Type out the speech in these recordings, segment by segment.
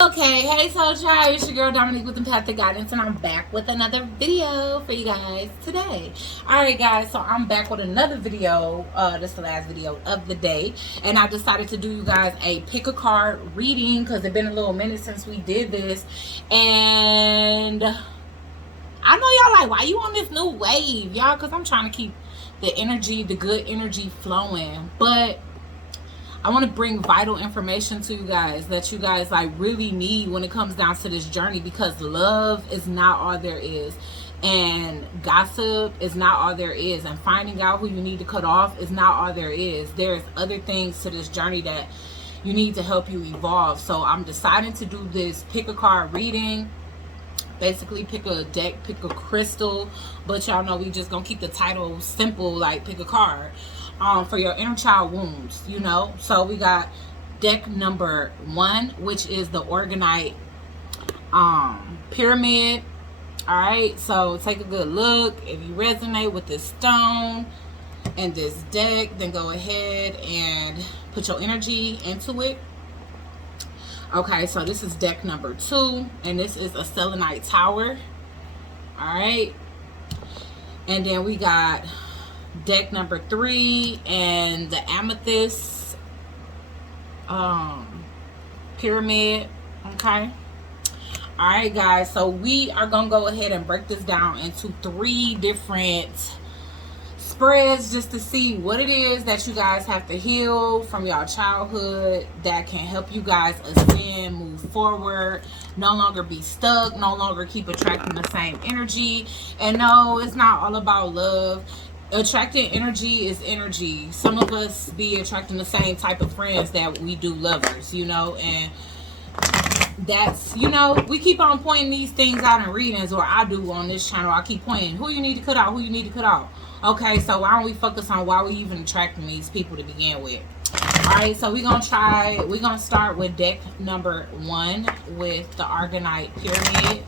Okay, hey Soultibe, it's your girl Dominique with Empathic Guidance, and I'm back with another video for you guys today. Alright guys, so I'm back with another video. This is the last video of the day, and I decided to do you guys a pick a card reading because it's been a little minute since we did this. And I know y'all like, why you on this new wave, y'all? Because I'm trying to keep the energy, the good energy flowing, but I want to bring vital information to you guys that you guys like really need when it comes down to this journey, because love is not all there is, and gossip is not all there is, and finding out who you need to cut off is not all there is. There's other things to this journey that you need to help you evolve. So I'm deciding to do this pick a card reading. Basically pick a deck, pick a crystal, but y'all know we just gonna keep the title simple, like pick a card. For your inner child wounds, you know. So we got deck number 1, which is the Organite Pyramid. All right, so take a good look. If you resonate with this stone and this deck, then go ahead and put your energy into it. Okay, so this is deck number 2, and this is a selenite tower. All right, and then we got deck number 3 and the amethyst pyramid. Okay, all right guys, so we are gonna go ahead and break this down into 3 different spreads just to see what it is that you guys have to heal from your childhood that can help you guys ascend, move forward, no longer be stuck, no longer keep attracting the same energy. And no, it's not all about love. Attracting energy is energy. Some of us be attracting the same type of friends that we do lovers, you know, and that's, you know, we keep on pointing these things out in readings, or I do on this channel. I keep pointing who you need to cut out, who you need to cut out. Okay, so why don't we focus on why we even attracting these people to begin with? All right, so we're gonna start with deck number 1 with the Organite Pyramid.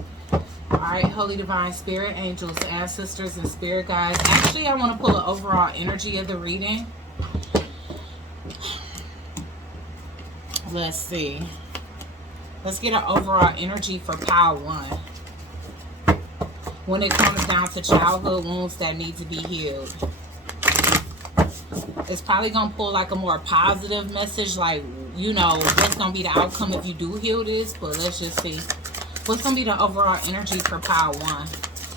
All right, Holy Divine Spirit, angels, ancestors, and spirit guides. Actually, I want to pull an overall energy of the reading. Let's see. Let's get an overall energy for pile 1. When it comes down to childhood wounds that need to be healed. It's probably going to pull like a more positive message, like, you know, what's going to be the outcome if you do heal this. But let's just see. What's going to be the overall energy for pile 1?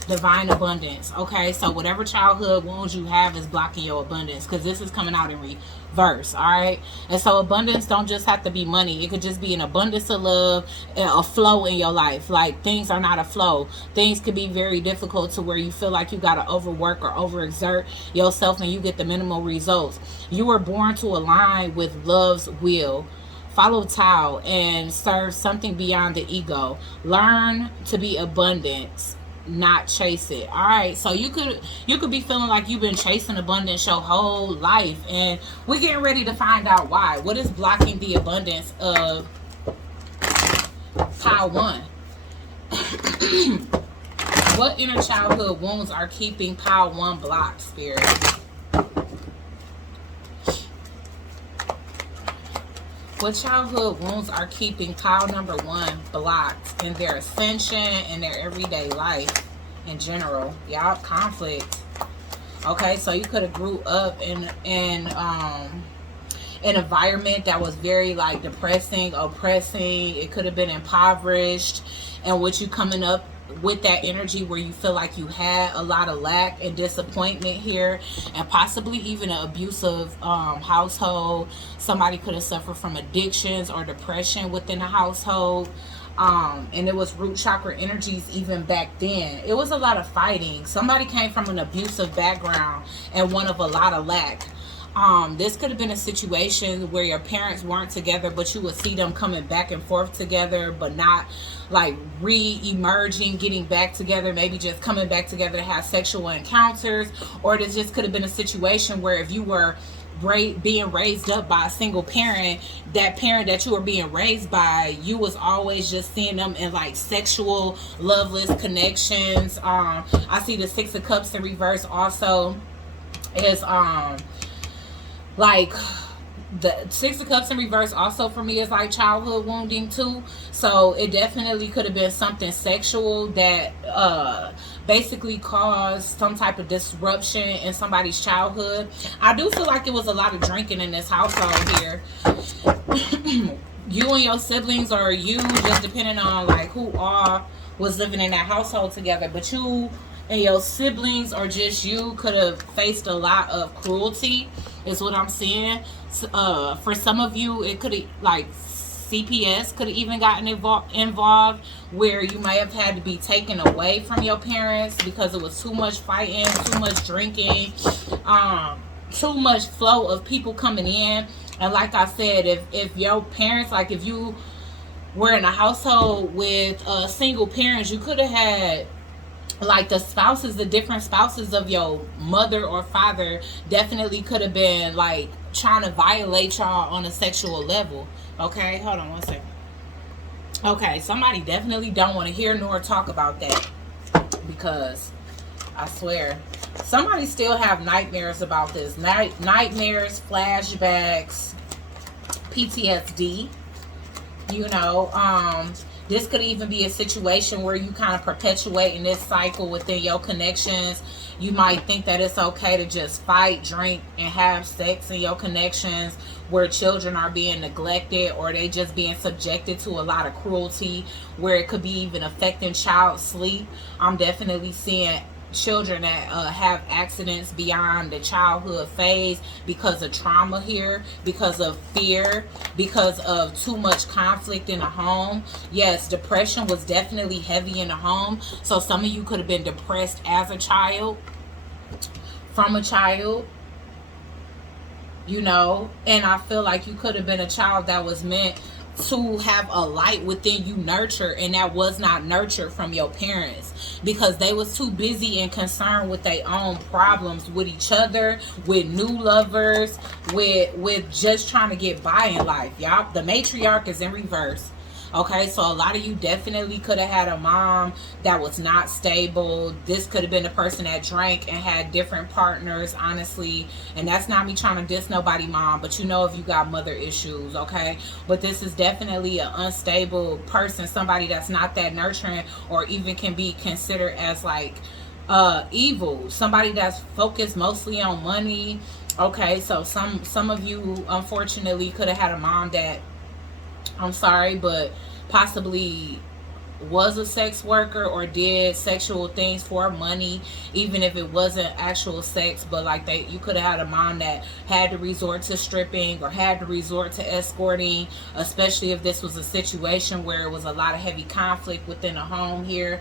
Divine abundance. Okay, so whatever childhood wounds you have is blocking your abundance, because this is coming out in reverse. All right, and so abundance don't just have to be money. It could just be an abundance of love, a flow in your life. Like, things are not a flow. Things could be very difficult to where you feel like you got to overwork or overexert yourself and you get the minimal results. You were born to align with love's will. Follow Tao and serve something beyond the ego. Learn to be abundant, not chase it. All right, so you could be feeling like you've been chasing abundance your whole life, and we're getting ready to find out why. What is blocking the abundance of pile 1? What inner childhood wounds are keeping pile 1 blocked, Spirit? What childhood wounds are keeping pile number 1 blocked in their ascension and their everyday life in general? Y'all, conflict. Okay, so you could have grew up in an environment that was very like depressing, oppressing. It could have been impoverished, and with you coming up with that energy where you feel like you had a lot of lack and disappointment here, and possibly even an abusive household. Somebody could have suffered from addictions or depression within the household, and it was root chakra energies even back then. It was a lot of fighting. Somebody came from an abusive background and one of a lot of lack. This could have been a situation where your parents weren't together, but you would see them coming back and forth together, but not like re-emerging, getting back together, maybe just coming back together to have sexual encounters. Or this just could have been a situation where if you were being raised up by a single parent, that parent that you were being raised by, you was always just seeing them in like sexual, loveless connections. I see the 6 of Cups in reverse also is like The Six of Cups in reverse also for me is like childhood wounding too. So it definitely could have been something sexual that basically caused some type of disruption in somebody's childhood. I do feel like it was a lot of drinking in this household here. You and your siblings, or you, just depending on like who all was living in that household together, but you and your siblings, or just you, could have faced a lot of cruelty is what I'm seeing. For some of you, it could have, like, CPS could have even gotten involved, where you might have had to be taken away from your parents because it was too much fighting, too much drinking, too much flow of people coming in. And like I said, if your parents, like if you were in a household with single parents, you could have had, like, the different spouses of your mother or father definitely could have been like trying to violate y'all on a sexual level. Okay, hold on one second. Okay, somebody definitely don't want to hear nor talk about that, because I swear somebody still have nightmares about this. Nightmares, flashbacks, PTSD. You know, this could even be a situation where you kind of perpetuating this cycle within your connections. You might think that it's okay to just fight, drink, and have sex in your connections where children are being neglected, or they just being subjected to a lot of cruelty, where it could be even affecting child sleep. I'm definitely seeing children that have accidents beyond the childhood phase because of trauma here, because of fear, because of too much conflict in the home. Yes, depression was definitely heavy in the home. So some of you could have been depressed as a child, from a child, you know. And I feel like you could have been a child that was meant to have a light within you nurtured, and that was not nurtured from your parents, because they was too busy and concerned with their own problems with each other, with new lovers, with just trying to get by in life. Y'all, the matriarch is in reverse. Okay, so a lot of you definitely could have had a mom that was not stable. This could have been a person that drank and had different partners, honestly. And that's not me trying to diss nobody, mom, but you know if you got mother issues, okay? But this is definitely an unstable person, somebody that's not that nurturing, or even can be considered as like evil. Somebody that's focused mostly on money. Okay, so some of you unfortunately could have had a mom that, I'm sorry, but possibly was a sex worker or did sexual things for money, even if it wasn't actual sex. But like you could have had a mom that had to resort to stripping or had to resort to escorting, especially if this was a situation where it was a lot of heavy conflict within a home here.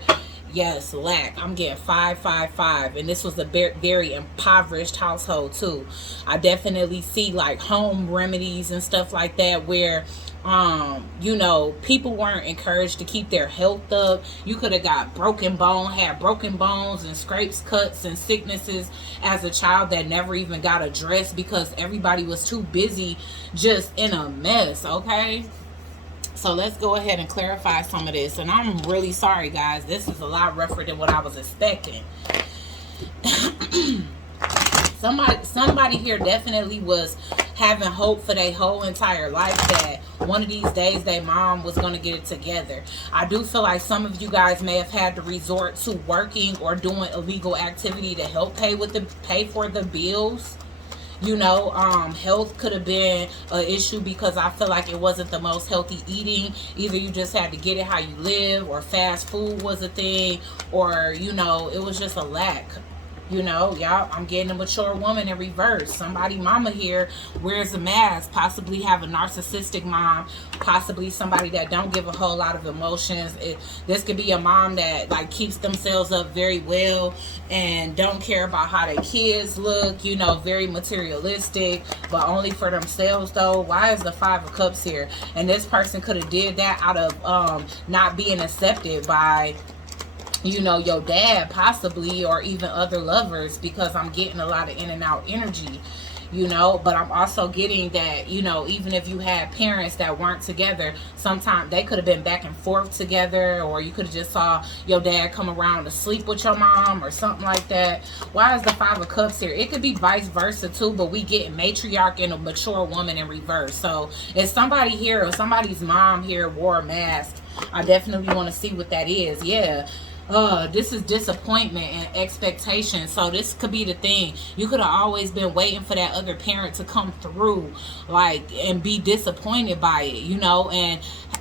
Yes, lack. I'm getting 5, 5, 5. And this was a very impoverished household too. I definitely see like home remedies and stuff like that where you know, people weren't encouraged to keep their health up. You could have got had broken bones and scrapes, cuts, and sicknesses as a child that never even got addressed because everybody was too busy just in a mess. Okay, so let's go ahead and clarify some of this. And I'm really sorry, guys. This is a lot rougher than what I was expecting. Somebody here definitely was having hope for their whole entire life that one of these days their mom was going to get it together. I do feel like some of you guys may have had to resort to working or doing illegal activity to help pay for the bills. You know, health could have been an issue because I feel like it wasn't the most healthy eating. Either you just had to get it how you live, or fast food was a thing, or, you know, it was just a lack. You know, y'all, I'm getting a mature woman in reverse. Somebody mama here wears a mask, possibly have a narcissistic mom, possibly somebody that don't give a whole lot of emotions. This could be a mom that like keeps themselves up very well and don't care about how their kids look, you know, very materialistic, but only for themselves though. Why is the 5 of Cups here? And this person could have did that out of not being accepted by, you know, your dad possibly, or even other lovers, because I'm getting a lot of in and out energy. you know. But I'm also getting that, you know, even if you had parents that weren't together, sometimes they could have been back and forth together, or you could have just saw your dad come around to sleep with your mom or something like that. Why is the Five of Cups here? It could be vice versa too, but we get matriarch and a mature woman in reverse. So if somebody here or somebody's mom here wore a mask, I definitely want to see what that is. Yeah. This is disappointment and expectation. So this could be the thing. You could have always been waiting for that other parent to come through, like, and be disappointed by it, you know, and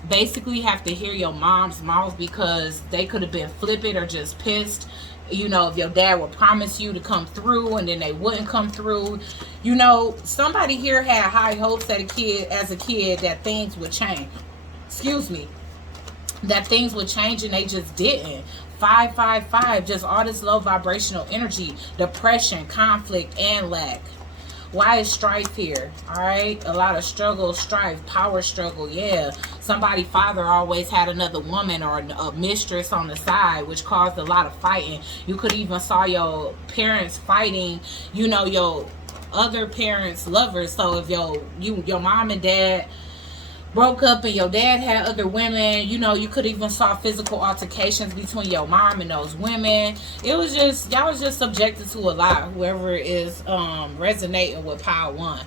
basically have to hear your mom's mouth, because they could have been flippant or just pissed. You know, if your dad would promise you to come through and then they wouldn't come through. You know, somebody here had high hopes as a kid that things would change. Excuse me. That things would change and they just didn't. 555, just all this low vibrational energy, depression, conflict, and lack. Why is strife here? All right, a lot of struggle, strife, power struggle. Yeah, somebody father always had another woman or a mistress on the side, which caused a lot of fighting. You could even saw your parents fighting, you know, your other parents' lovers. So if your mom and dad broke up and your dad had other women, you know, you could even saw physical altercations between your mom and those women. It was just, y'all was just subjected to a lot, whoever is resonating with Power One.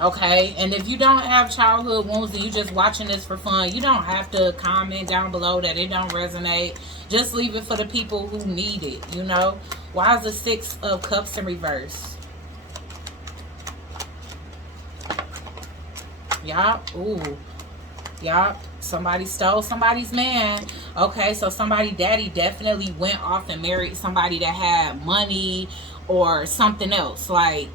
Okay, and if you don't have childhood wounds and you just watching this for fun, you don't have to comment down below that it don't resonate. Just leave it for the people who need it, you know. Why is the Six of Cups in reverse? Yup. Ooh. Yup. Somebody stole somebody's man. Okay, so somebody daddy definitely went off and married somebody that had money or something else. Like,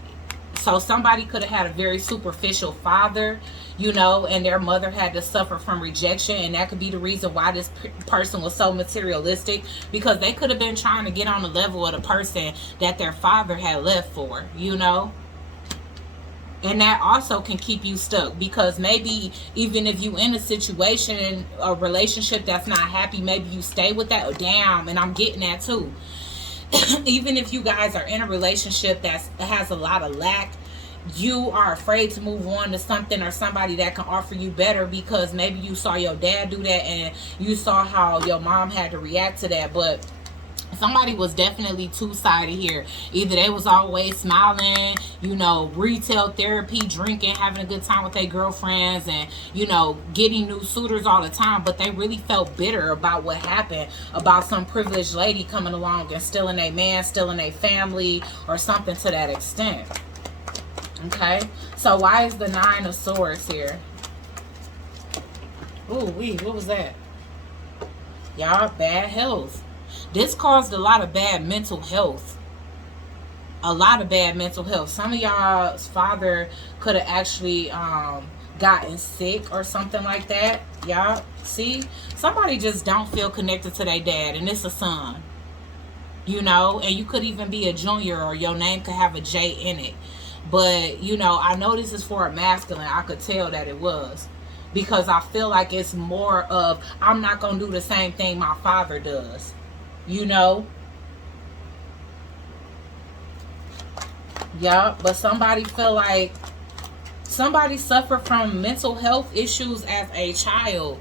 so somebody could have had a very superficial father, you know, and their mother had to suffer from rejection, and that could be the reason why this person was so materialistic, because they could have been trying to get on the level of the person that their father had left for, you know. And that also can keep you stuck, because maybe even if you in a situation, a relationship that's not happy, maybe you stay with that. Oh, damn, and I'm getting that too. Even if you guys are in a relationship that has a lot of lack, you are afraid to move on to something or somebody that can offer you better, because maybe you saw your dad do that and you saw how your mom had to react to that. But somebody was definitely two-sided here. Either they was always smiling, you know, retail therapy, drinking, having a good time with their girlfriends, and, you know, getting new suitors all the time, but they really felt bitter about what happened, about some privileged lady coming along and stealing a man, stealing a family, or something to that extent. Okay, so why is the Nine of Swords here? Ooh, what was that? Y'all, bad health. This caused a lot of bad mental health. A lot of bad mental health. Some of y'all's father could have actually gotten sick or something like that. Y'all see? Somebody just don't feel connected to their dad, and it's a son. You know, and you could even be a junior, or your name could have a J in it. But, you know, I know this is for a masculine. I could tell that it was. Because I feel like it's more of, I'm not going to do the same thing my father does. You know? Yeah, but somebody feel like somebody suffered from mental health issues as a child.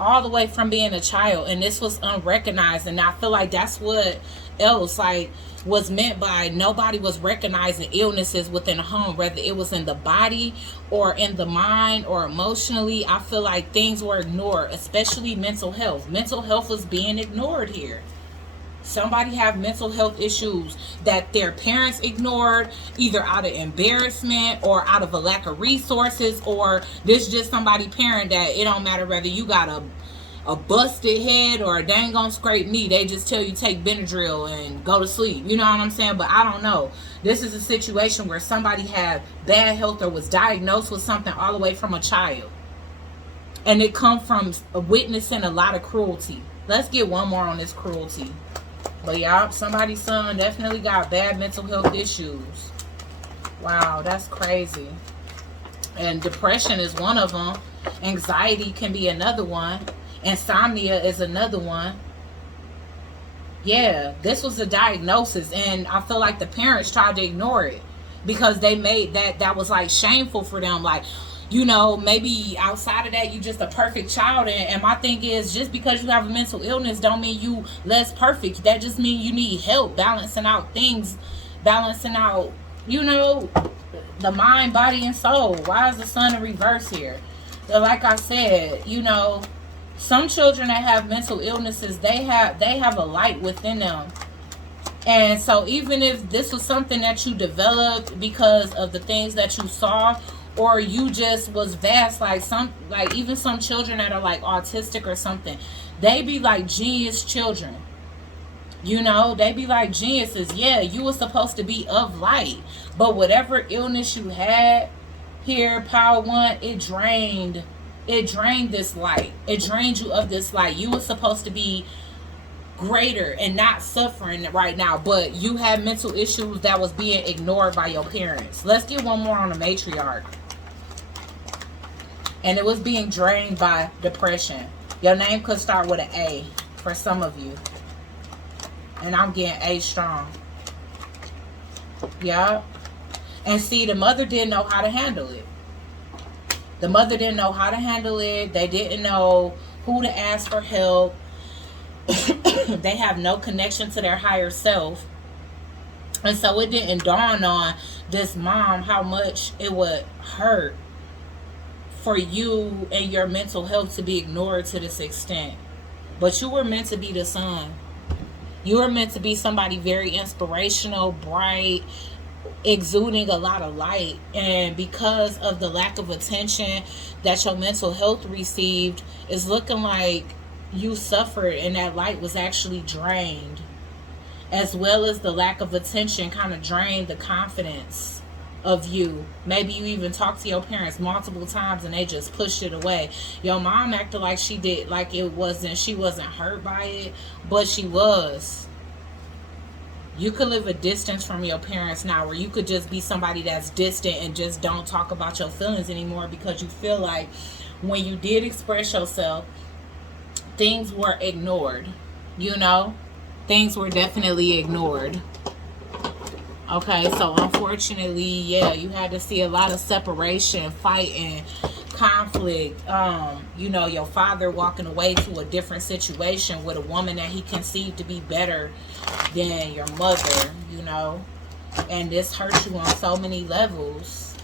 All the way from being a child. And this was unrecognized. And I feel like that's what else, like, was meant by nobody was recognizing illnesses within a home, whether it was in the body or in the mind or emotionally. I feel like things were ignored, especially mental health. Mental health was being ignored here. Somebody have mental health issues that their parents ignored, either out of embarrassment or out of a lack of resources, or this just somebody parent that it don't matter whether you got a busted head or a dang on scraped knee. They just tell you take Benadryl and go to sleep. You know what I'm saying? But I don't know. This is a situation where somebody had bad health or was diagnosed with something all the way from a child. And it comes from witnessing a lot of cruelty. Let's get one more on this cruelty. But y'all, somebody's son definitely got bad mental health issues. Wow, that's crazy. And depression is one of them. Anxiety can be another one. Insomnia is another one. Yeah, this was a diagnosis, and I feel like the parents tried to ignore it. because they made that was like shameful for them. Like, you know, maybe outside of that, you just a perfect child. And my thing is, just because you have a mental illness don't mean you less perfect. That just means you need help balancing out things, balancing out, you know, the mind, body, and soul. Why is the sun in reverse here? So like I said, you know, some children that have mental illnesses, they have a light within them. And so even if this was something that you developed because of the things that you saw, or you just was vast, like even some children that are like autistic or something, they be like genius children. You know, they be like geniuses. Yeah, you were supposed to be of light, but whatever illness you had here, Power One, it drained this light. It drained you of this light. You were supposed to be greater and not suffering right now, but you had mental issues that was being ignored by your parents. Let's get one more on the matriarch. And it was being drained by depression. Your name could start with an A for some of you. And I'm getting A strong. Yeah. And see, the mother didn't know how to handle it. The mother didn't know how to handle it. They didn't know who to ask for help. They have no connection to their higher self. And so it didn't dawn on this mom how much it would hurt for you and your mental health to be ignored to this extent. But you were meant to be the sun. You were meant to be somebody very inspirational, bright, exuding a lot of light. And because of the lack of attention that your mental health received, it's looking like you suffered and that light was actually drained. As well as the lack of attention kind of drained the confidence of you. Maybe you even talked to your parents multiple times and they just pushed it away. Your mom acted like she did, like she wasn't hurt by it, but she was. You could live a distance from your parents now, where you could just be somebody that's distant and just don't talk about your feelings anymore, because you feel like when you did express yourself, things were ignored. You know, things were definitely ignored. Okay, so unfortunately, yeah, you had to see a lot of separation, fighting, conflict. You know, your father walking away to a different situation with a woman that he conceived to be better than your mother, you know. And this hurt you on so many levels.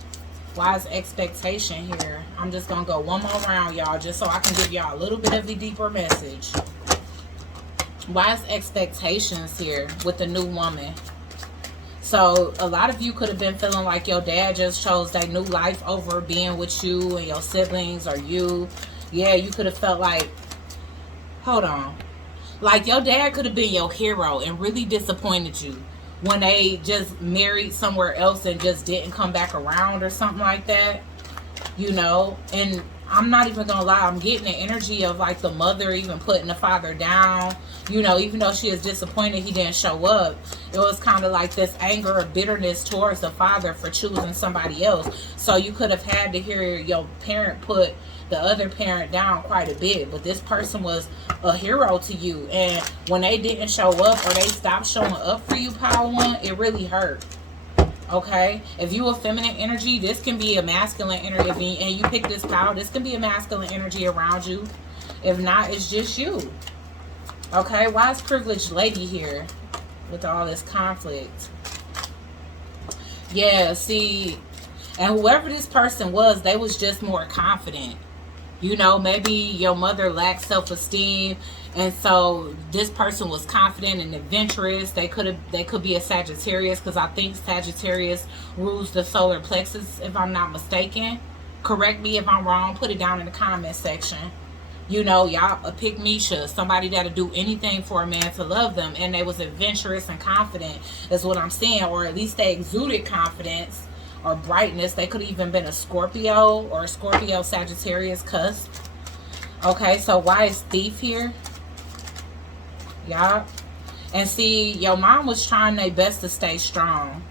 Why is expectation here? I'm just going to go one more round, y'all, just so I can give y'all a little bit of a deeper message. Why is expectations here with the new woman? So a lot of you could have been feeling like your dad just chose their new life over being with you and your siblings or you. Yeah, you could have felt like, hold on, like your dad could have been your hero and really disappointed you when they just married somewhere else and just didn't come back around or something like that, you know. And I'm not even gonna lie, I'm getting the energy of like the mother even putting the father down, you know. Even though she is disappointed he didn't show up, it was kind of like this anger or bitterness towards the father for choosing somebody else. So you could have had to hear your parent put the other parent down quite a bit, but this person was a hero to you, and when they didn't show up or they stopped showing up for you, Power One, it really hurt. Okay, if you a feminine energy, this can be a masculine energy, and you pick this power, this can be a masculine energy around you. If not, it's just you. Okay, why is privileged lady here with all this conflict? Yeah, see, and whoever this person was, they was just more confident. You know, maybe your mother lacked self-esteem, and so this person was confident and adventurous. They could be a Sagittarius, because I think Sagittarius rules the solar plexus, if I'm not mistaken. Correct me if I'm wrong. Put it down in the comment section. You know, y'all, a pick Misha, somebody that'll do anything for a man to love them, and they was adventurous and confident, is what I'm saying, or at least they exuded confidence or brightness. They could have even been a Scorpio or a Scorpio Sagittarius cusp. Okay, so why is thief here? Y'all. And see, your mom was trying their best to stay strong.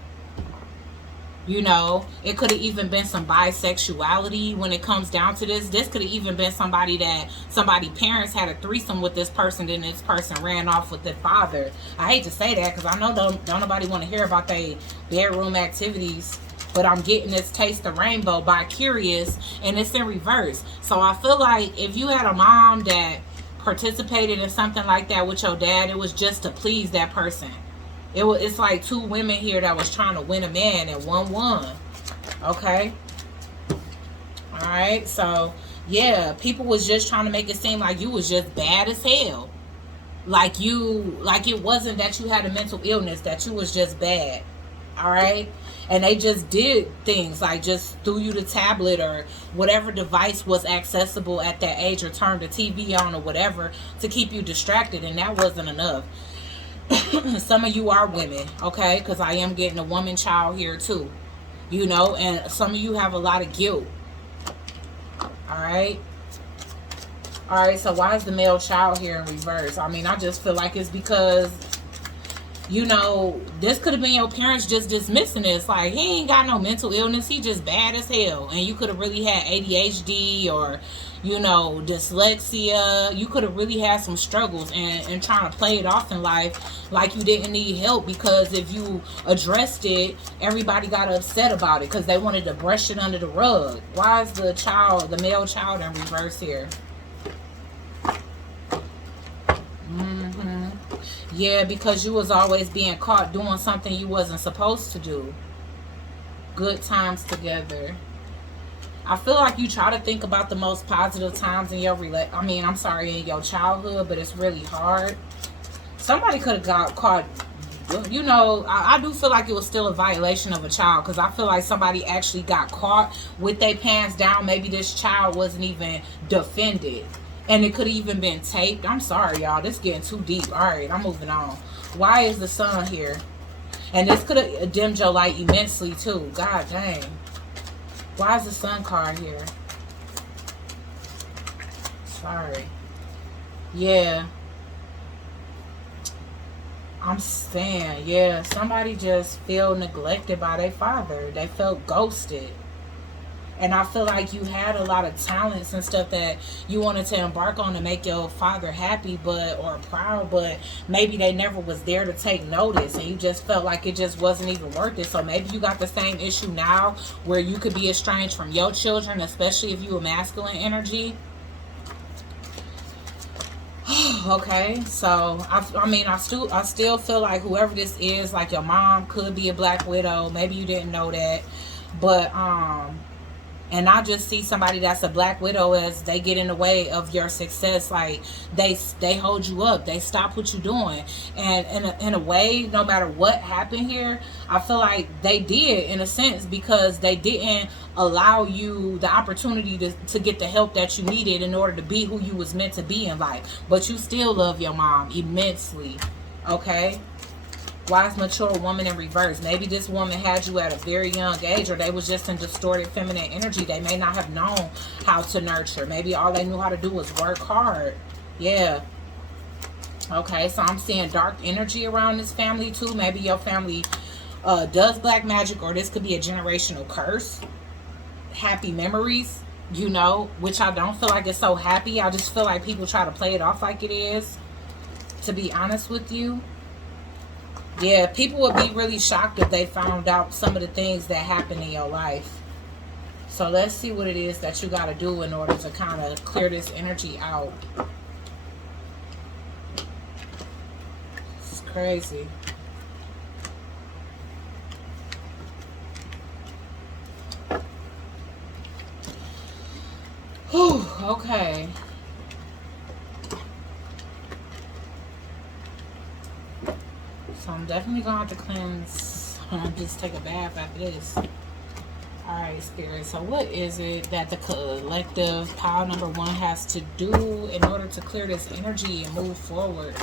You know, it could have even been some bisexuality when it comes down to this. This could have even been somebody parents had a threesome with this person, then this person ran off with the father. I hate to say that because I know don't nobody want to hear about their bedroom activities, but I'm getting this taste of rainbow by Curious, and it's in reverse. So I feel like if you had a mom that participated in something like that with your dad, it was just to please that person. It's like two women here that was trying to win a man and one won. Okay. All right. So yeah, people was just trying to make it seem like you was just bad as hell. Like it wasn't that you had a mental illness, that you was just bad. All right. And they just did things like just threw you the tablet or whatever device was accessible at that age, or turned the TV on or whatever to keep you distracted, and that wasn't enough. Some of you are women, okay? Because I am getting a woman child here too, you know, and some of you have a lot of guilt. All right. All right. So why is the male child here in reverse? I mean, I just feel like it's because, you know, this could have been your parents just dismissing this. Like, he ain't got no mental illness. He just bad as hell. And you could have really had ADHD or, you know, dyslexia. You could have really had some struggles and trying to play it off in life like you didn't need help, because if you addressed it, everybody got upset about it because they wanted to brush it under the rug. Why is the male child in reverse here? Yeah, because you was always being caught doing something you wasn't supposed to do. Good times together. I feel like you try to think about the most positive times in your in your childhood, but it's really hard. Somebody could have got caught. You know, I do feel like it was still a violation of a child, because I feel like somebody actually got caught with their pants down. Maybe this child wasn't even defended. And it could have even been taped. I'm sorry, y'all. This is getting too deep. All right, I'm moving on. Why is the sun here? And this could have dimmed your light immensely, too. God dang. Why is the sun card here? Sorry. Yeah. I'm saying, yeah. Somebody just felt neglected by their father. They felt ghosted. And I feel like you had a lot of talents and stuff that you wanted to embark on to make your father happy, or proud, but maybe they never was there to take notice, and you just felt like it just wasn't even worth it. So maybe you got the same issue now where you could be estranged from your children, especially if you were masculine energy. Okay, so I still feel like whoever this is, like your mom could be a Black Widow. Maybe you didn't know that, but and I just see somebody that's a Black Widow as they get in the way of your success. Like they hold you up. They stop what you're doing. And in a way, no matter what happened here, I feel like they did in a sense, because they didn't allow you the opportunity to get the help that you needed in order to be who you was meant to be in life. But you still love your mom immensely. Okay? Wise, mature woman in reverse. Maybe this woman had you at a very young age, or they was just in distorted feminine energy. They may not have known how to nurture. Maybe all they knew how to do was work hard. Yeah. Okay, so I'm seeing dark energy around this family too. Maybe your family does black magic, or this could be a generational curse. Happy memories, you know, which I don't feel like it's so happy. I just feel like people try to play it off like it is, to be honest with you. Yeah, people would be really shocked if they found out some of the things that happen in your life. So let's see what it is that you got to do in order to kind of clear this energy out. It's crazy. Whew, okay. So I'm definitely going to have to cleanse. Just take a bath after this. Alright, Spirit. So what is it that the collective pile number 1 has to do in order to clear this energy and move forward?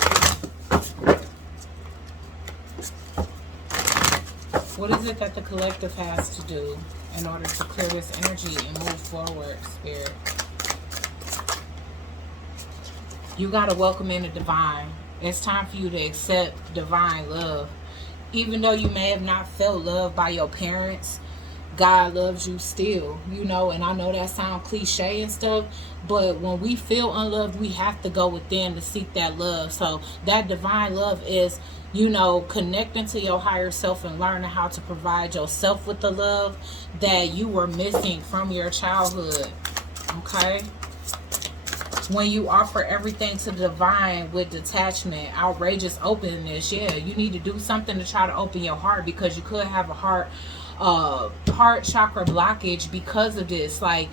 What is it that the collective has to do in order to clear this energy and move forward, Spirit? You got to welcome in the divine. It's time for you to accept divine love. Even though you may have not felt love by your parents, God loves you still, you know. And I know that sounds cliche and stuff, but when we feel unloved, we have to go within to seek that love. So that divine love is, you know, connecting to your higher self and learning how to provide yourself with the love that you were missing from your childhood. Okay, when you offer everything to the divine with detachment, outrageous openness, yeah, you need to do something to try to open your heart, because you could have a heart chakra blockage because of this. Like,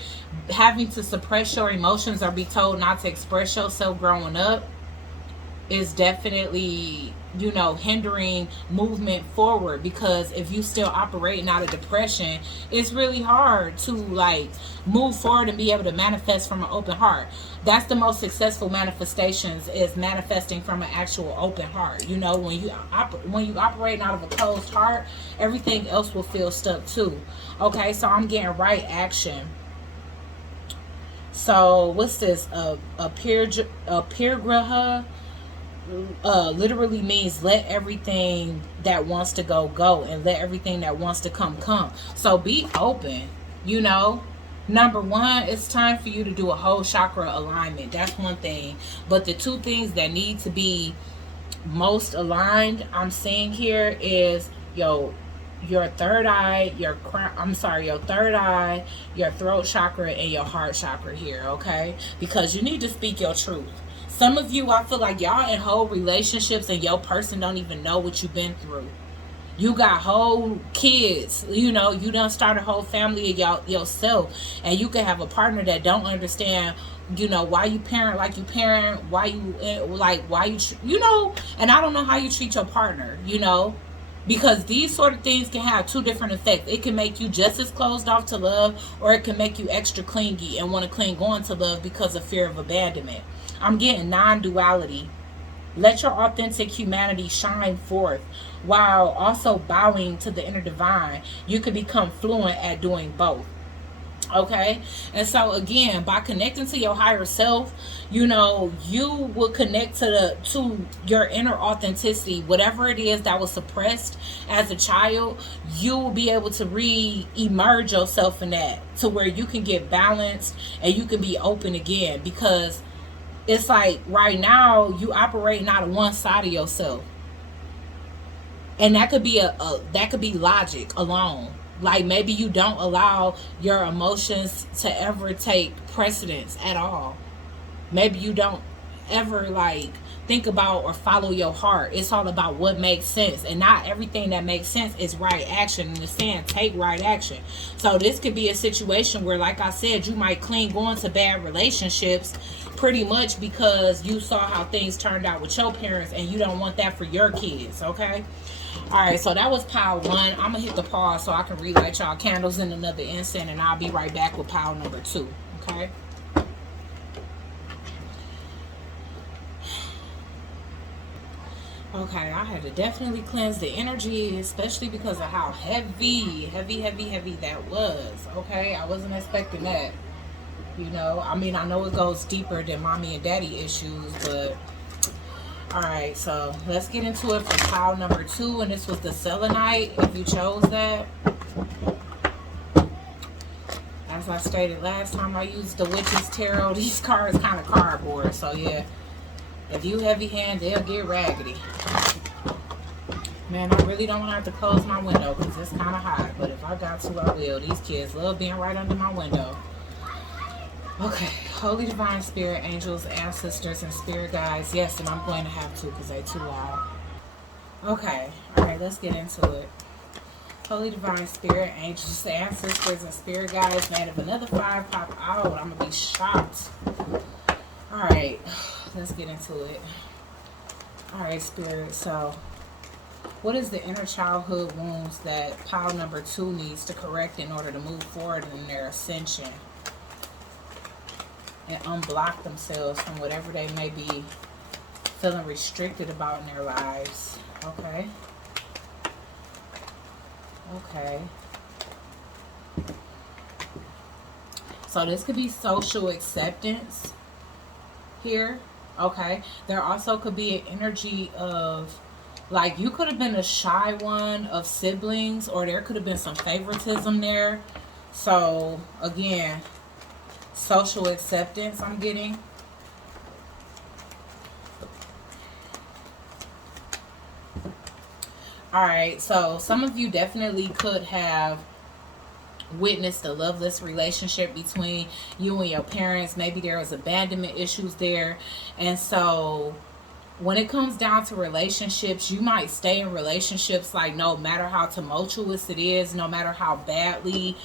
having to suppress your emotions or be told not to express yourself growing up is definitely, you know, hindering movement forward. Because if you still operating out of depression, it's really hard to like move forward and be able to manifest from an open heart. That's the most successful manifestations, is manifesting from an actual open heart. You know, when you operating out of a closed heart, everything else will feel stuck too. Okay, so I'm getting right action. So what's this? A peer graha literally means let everything that wants to go go, and let everything that wants to come. So be open, you know. Number one, it's time for you to do a whole chakra alignment. That's one thing. But the two things that need to be most aligned, I'm seeing here, is your third eye, your third eye, your throat chakra, and your heart chakra here, okay? Because you need to speak your truth. Some of you, I feel like y'all in whole relationships and your person don't even know what you've been through. You got whole kids, you know, you done start a whole family of y'all yourself, and you can have a partner that don't understand, you know, why you parent like you parent, why you like, why you, you know, and I don't know how you treat your partner, you know, because these sort of things can have two different effects. It can make you just as closed off to love, or it can make you extra clingy and want to cling on to love because of fear of abandonment. I'm getting non-duality. Let your authentic humanity shine forth while also bowing to the inner divine. You can become fluent at doing both. Okay, and so again, by connecting to your higher self, you know, you will connect to your inner authenticity. Whatever it is that was suppressed as a child, you will be able to re-emerge yourself in that, to where you can get balanced and you can be open again. Because it's like right now you operating out of one side of yourself, and that could be that could be logic alone. Like, maybe you don't allow your emotions to ever take precedence at all. Maybe you don't ever like think about or follow your heart. It's all about what makes sense, and not everything that makes sense is right action. And it's saying take right action. So this could be a situation where, like I said, you might cling on to bad relationships pretty much because you saw how things turned out with your parents, and you don't want that for your kids. Okay. Alright, so that was pile one. I'm gonna hit the pause so I can relight y'all candles in another incense, and I'll be right back with pile number two. Okay. Okay, I had to definitely cleanse the energy, especially because of how heavy that was. Okay, I wasn't expecting that. You know, I mean, I know it goes deeper than mommy and daddy issues, but alright, so let's get into it for pile number two, and this was the selenite, if you chose that. As I stated last time, I used the Witch's Tarot. These cards kind of cardboard, so yeah. If you heavy hand, they'll get raggedy. Man, I really don't want to have to close my window because it's kind of hot. But if I got to, I will. These kids love being right under my window. Okay. Holy Divine Spirit, angels, ancestors, and spirit guides. Yes, and I'm going to have to because they're too loud. Okay. Alright, let's get into it. Holy Divine Spirit, angels, ancestors, and spirit guides. Man, if another 5 pop out, I'm going to be shocked. Alright. Let's get into it. Alright, Spirit. So, what is the inner childhood wounds that pile number two needs to correct in order to move forward in their ascension and unblock themselves from whatever they may be feeling restricted about in their lives? Okay. Okay. So, this could be social acceptance here. Okay, there also could be an energy of Like, you could have been a shy one of siblings, or there could have been some favoritism there. So, again, social acceptance I'm getting. Alright, so some of you definitely could have witnessed a loveless relationship between you and your parents. Maybe there was abandonment issues there. And so when it comes down to relationships, you might stay in relationships like no matter how tumultuous it is, no matter how badly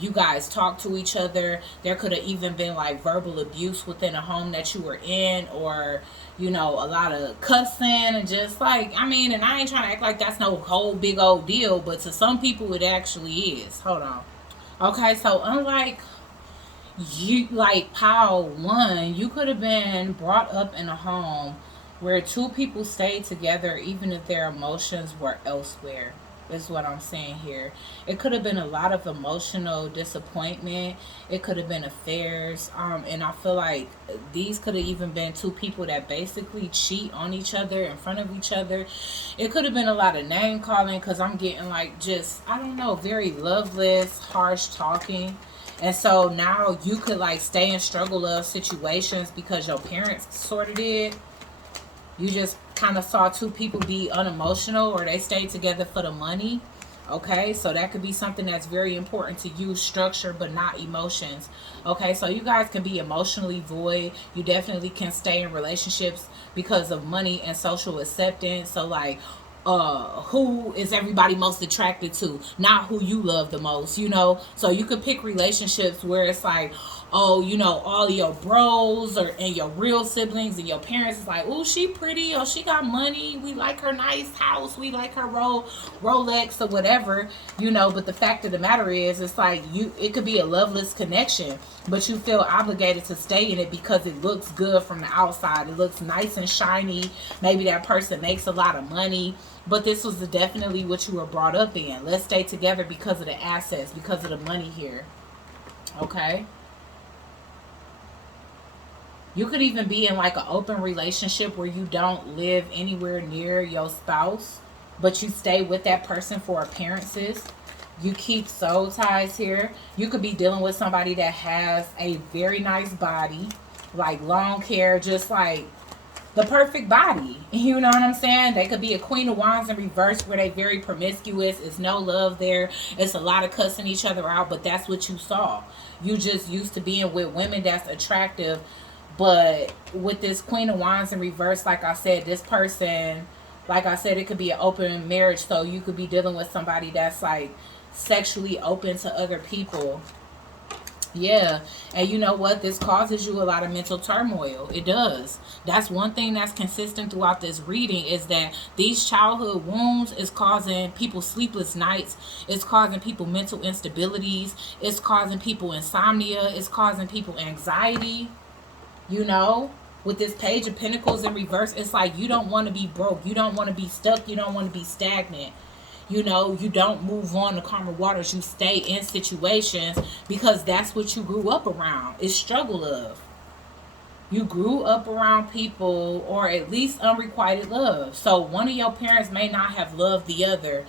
you guys talk to each other. There could have even been like verbal abuse within a home that you were in, or you know, a lot of cussing and just like, I mean, and I ain't trying to act like that's no whole big old deal, but to some people it actually is. Hold on. Okay, so unlike you, like pile one, you could have been brought up in a home where two people stayed together even if their emotions were elsewhere, is what I'm saying here. It could have been a lot of emotional disappointment. It could have been affairs. And I feel like these could have even been two people that basically cheat on each other in front of each other. It could have been a lot of name calling, because I'm getting like just, I don't know, very loveless, harsh talking. And so now you could like stay in struggle of situations because your parents sort of did. You just kind of saw two people be unemotional, or they stayed together for the money. Okay, so that could be something that's very important to you, structure but not emotions. Okay, so you guys can be emotionally void. You definitely can stay in relationships because of money and social acceptance. So like, who is everybody most attracted to, not who you love the most, you know. So you could pick relationships where it's like, oh, you know, all your bros or and your real siblings and your parents is like, oh, she pretty, or she got money, we like her nice house, we like her Rolex or whatever, you know. But the fact of the matter is, it's like it could be a loveless connection, but you feel obligated to stay in it because it looks good from the outside, it looks nice and shiny. Maybe that person makes a lot of money, but this was definitely what you were brought up in. Let's stay together because of the assets, because of the money here. Okay. You could even be in like an open relationship where you don't live anywhere near your spouse, but you stay with that person for appearances. You keep soul ties here. You could be dealing with somebody that has a very nice body, like long hair, just like the perfect body. You know what I'm saying? They could be a Queen of Wands in reverse where they very promiscuous. It's no love there. It's a lot of cussing each other out, but that's what you saw. You just used to being with women that's attractive. But with this Queen of Wands in reverse, like I said, this person, like I said, it could be an open marriage. So you could be dealing with somebody that's like sexually open to other people. Yeah, and you know what? This causes you a lot of mental turmoil. It does. That's one thing that's consistent throughout this reading, is that these childhood wounds is causing people sleepless nights. It's causing people mental instabilities. It's causing people insomnia. It's causing people anxiety. You know, with this Page of Pentacles in reverse, it's like you don't want to be broke. You don't want to be stuck. You don't want to be stagnant. You know, you don't move on to calmer waters. You stay in situations because that's what you grew up around. It's struggle of. You grew up around people, or at least unrequited love. So one of your parents may not have loved the other.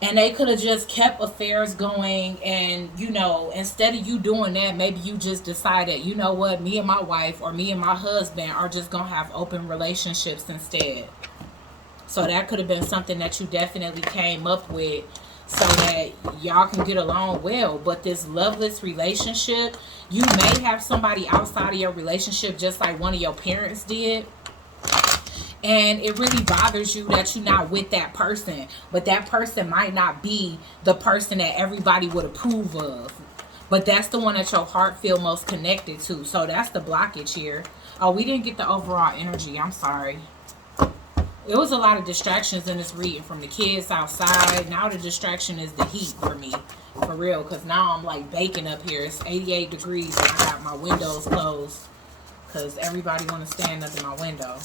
And they could have just kept affairs going. And, you know, instead of you doing that, maybe you just decided, you know what, me and my wife or me and my husband are just going to have open relationships instead. So that could have been something that you definitely came up with so that y'all can get along well. But this loveless relationship, you may have somebody outside of your relationship just like one of your parents did. And it really bothers you that you're not with that person. But that person might not be the person that everybody would approve of. But that's the one that your heart feel most connected to. So that's the blockage here. Oh, we didn't get the overall energy. I'm sorry. It was a lot of distractions in this reading, from the kids outside. Now the distraction is the heat for me. For real. Because now I'm like baking up here. It's 88 degrees and I got my windows closed. Because everybody want to stand under my window.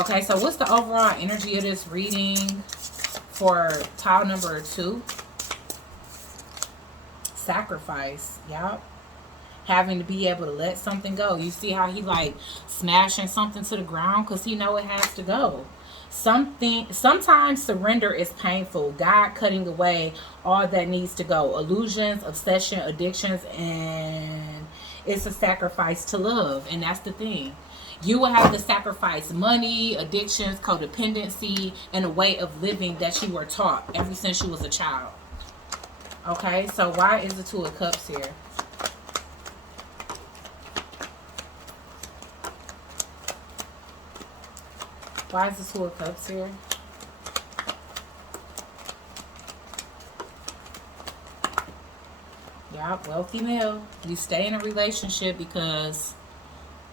Okay, so what's the overall energy of this reading for tile number 2? Sacrifice. Yup. Having to be able to let something go. You see how he like smashing something to the ground because he know it has to go. Sometimes surrender is painful. God cutting away all that needs to go. Illusions, obsession, addictions, and it's a sacrifice to love. And that's the thing. You will have to sacrifice money, addictions, codependency, and a way of living that you were taught ever since you was a child. Okay, so why is the Two of Cups here? Why is the Two of Cups here? Yeah, wealthy male. You stay in a relationship because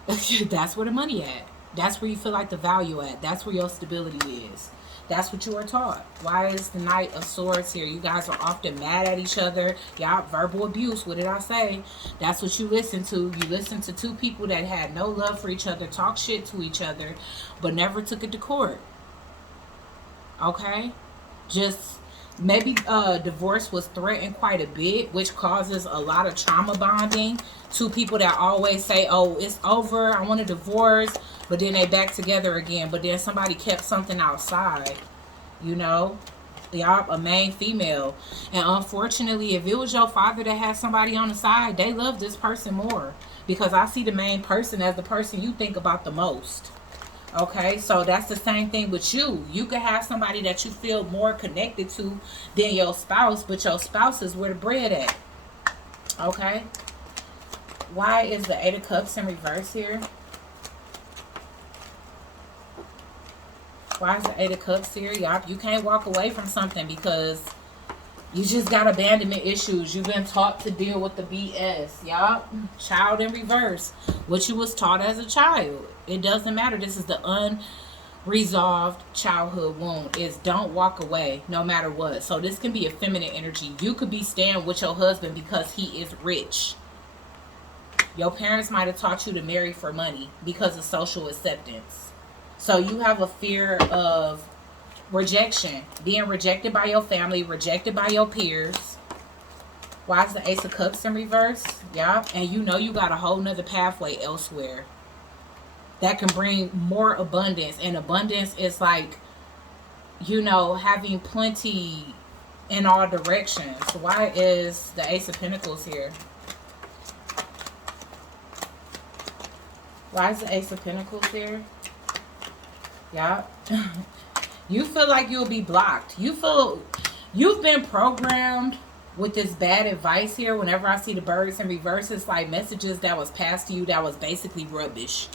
that's where the money at. That's where you feel like the value at. That's where your stability is. That's what you are taught. Why is the Knight of Swords here? You guys are often mad at each other. Y'all, verbal abuse. What did I say? That's what you listen to. You listen to two people that had no love for each other, talk shit to each other, but never took it to court. Okay? Just maybe divorce was threatened quite a bit, which causes a lot of trauma bonding. Two people that always say, oh, it's over, I want a divorce, but then they back together again, but then somebody kept something outside, you know. Y'all, a main female. And unfortunately, if it was your father that had somebody on the side, they love this person more, because I see the main person as the person you think about the most. Okay, so that's the same thing with you. You could have somebody that you feel more connected to than your spouse, but your spouse is where the bread at. Okay. Why is the Eight of Cups in reverse here? Why is the Eight of Cups here? Y'all, you can't walk away from something because you just got abandonment issues. You've been taught to deal with the BS. Y'all, child in reverse. What you was taught as a child. It doesn't matter. This is the unresolved childhood wound. Is don't walk away no matter what. So this can be a feminine energy. You could be staying with your husband because he is rich. Your parents might have taught you to marry for money because of social acceptance. So you have a fear of rejection. Being rejected by your family, rejected by your peers. Why is the Ace of Cups in reverse? Yeah. And you know you got a whole nother pathway elsewhere that can bring more abundance. And abundance is like, you know, having plenty in all directions. Why is the Ace of Pentacles here? Why is the Ace of Pentacles here? Yeah. You feel like you'll be blocked. You feel you've been programmed with this bad advice here. Whenever I see the birds in reverse, it's like messages that was passed to you that was basically rubbish.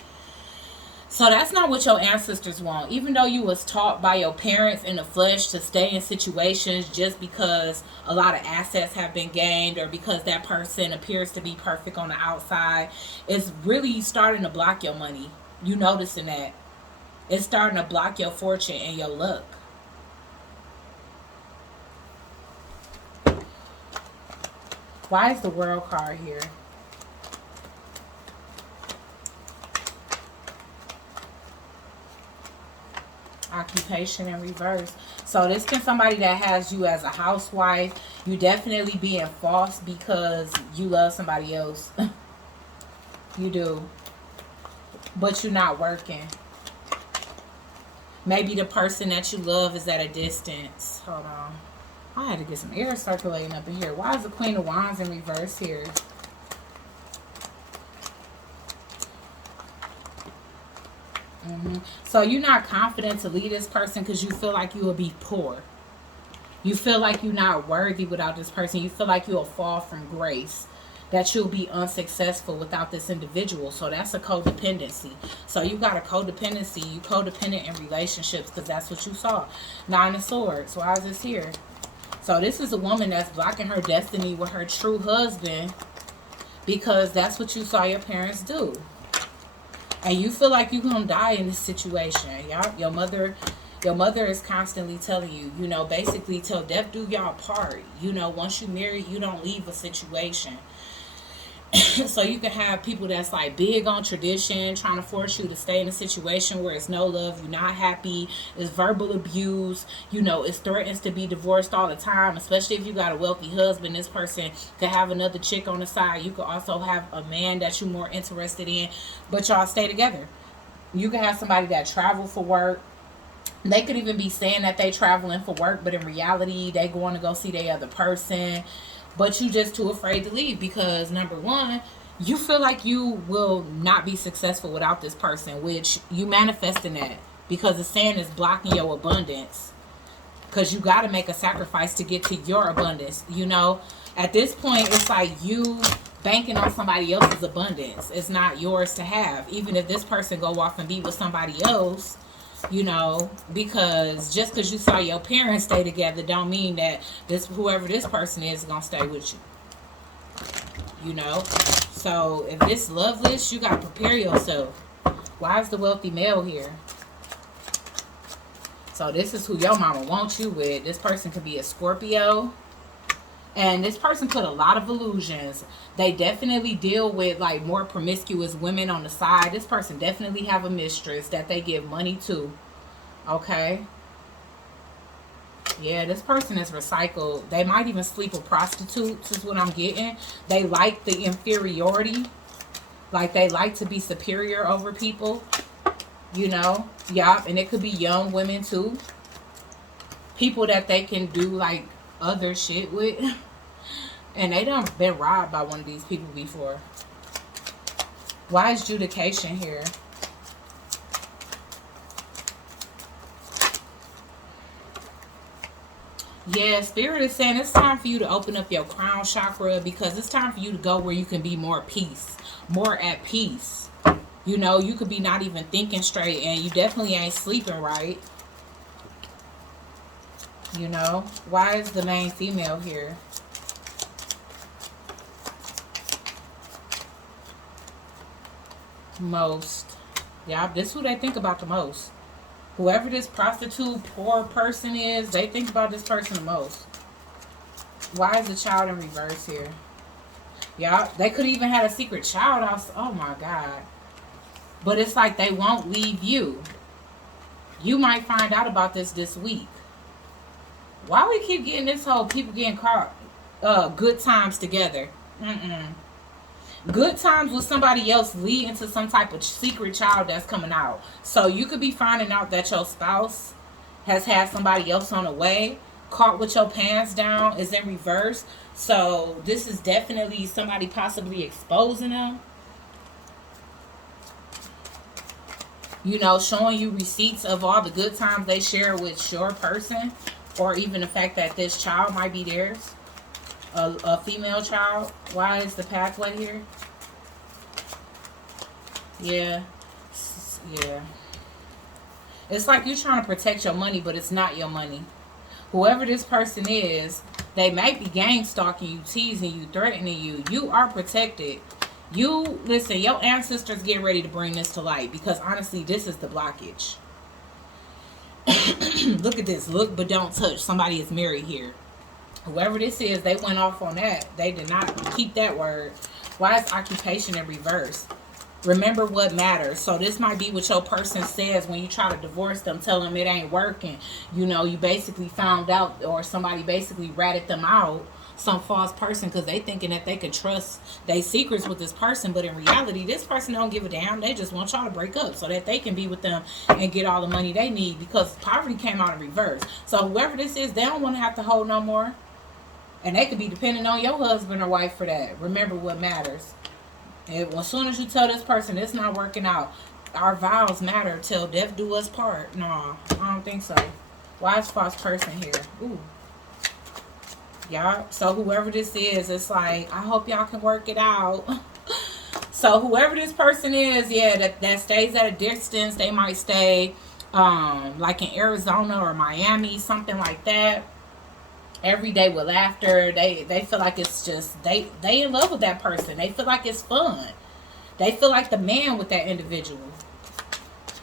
So that's not what your ancestors want. Even though you was taught by your parents in the flesh to stay in situations just because a lot of assets have been gained or because that person appears to be perfect on the outside, it's really starting to block your money. You noticing that? It's starting to block your fortune and your luck. Why is the World card here? Occupation in reverse. So this can somebody that has you as a housewife. You definitely being false because you love somebody else. You do. But you're not working. Maybe the person that you love is at a distance. Hold on. I had to get some air circulating up in here. Why is the Queen of Wands in reverse here? So you're not confident to lead this person because you feel like you will be poor. You feel like you're not worthy without this person. You feel like you'll fall from grace. That you'll be unsuccessful without this individual. So that's a codependency. So you got a codependency. You codependent in relationships because that's what you saw. Nine of Swords. Why is this here? So this is a woman that's blocking her destiny with her true husband because that's what you saw your parents do. And you feel like you're going to die in this situation. Your mother is constantly telling you, you know, basically till death do y'all part. You know, once you marry, you don't leave a situation. So you can have people that's like big on tradition, trying to force you to stay in a situation where it's no love, you're not happy, it's verbal abuse, you know, it threatens to be divorced all the time, especially if you got a wealthy husband. This person could have another chick on the side. You could also have a man that you're more interested in, but y'all stay together. You can have somebody that travel for work. They could even be saying that they traveling for work, but in reality, they going to go see their other person. But you just too afraid to leave because, number one, you feel like you will not be successful without this person, which you manifesting that because the sand is blocking your abundance. Because you got to make a sacrifice to get to your abundance. You know, at this point, it's like you banking on somebody else's abundance. It's not yours to have. Even if this person go off and be with somebody else, you know, because just because you saw your parents stay together don't mean that this whoever this person is gonna stay with you, you know. So if it's loveless, you gotta prepare yourself. Why is the wealthy male here? So this is who your mama wants you with. This person could be a Scorpio. And this person put a lot of illusions. They definitely deal with like more promiscuous women on the side. This person definitely have a mistress that they give money to. Okay. Yeah, this person is recycled. They might even sleep with prostitutes is what I'm getting. They like the inferiority. Like they like to be superior over people. You know. Yup. And it could be young women too. People that they can do like other shit with. And they done been robbed by one of these people before. Why is adjudication here? Yeah, Spirit is saying it's time for you to open up your crown chakra because it's time for you to go where you can be more at peace. You know, you could be not even thinking straight and you definitely ain't sleeping right. You know, why is the main female here? Most. Yeah, this is who they think about the most. Whoever this prostitute, poor person is, they think about this person the most. Why is the child in reverse here? Yeah, they could even have a secret child house. Oh my God. But it's like they won't leave you. You might find out about this week. Why we keep getting this whole people getting caught good times together? Good times with somebody else leading to some type of secret child that's coming out. So you could be finding out that your spouse has had somebody else on the way, caught with your pants down, is in reverse. So this is definitely somebody possibly exposing them. You know, showing you receipts of all the good times they share with your person. Or even the fact that this child might be theirs. A female child. Why is the pathway here? Yeah. Yeah. It's like you're trying to protect your money, but it's not your money. Whoever this person is, they might be gang stalking you, teasing you, threatening you. You are protected. You, listen, your ancestors get ready to bring this to light. Because honestly, this is the blockage. Look at this. Look but don't touch. Somebody is married here. Whoever this is, they went off on that. They did not keep that word. Why is occupation in reverse? Remember what matters. So this might be what your person says when you try to divorce them. Tell them it ain't working. You know, you basically found out or somebody basically ratted them out. Some false person because they thinking that they could trust their secrets with this person. But in reality, this person don't give a damn. They just want y'all to break up so that they can be with them and get all the money they need because poverty came out in reverse. So whoever this is, they don't want to have to hold no more. And they could be depending on your husband or wife for that. Remember what matters. And as soon as you tell this person it's not working out, our vows matter till death do us part. No, I don't think so. Why is false person here? Ooh. Y'all. So whoever this is, it's like, I hope y'all can work it out. So whoever this person is, yeah, that stays at a distance. They might stay like in Arizona or Miami, something like that. Every day with laughter. They feel like it's just they in love with that person. They feel like it's fun. They feel like the man with that individual.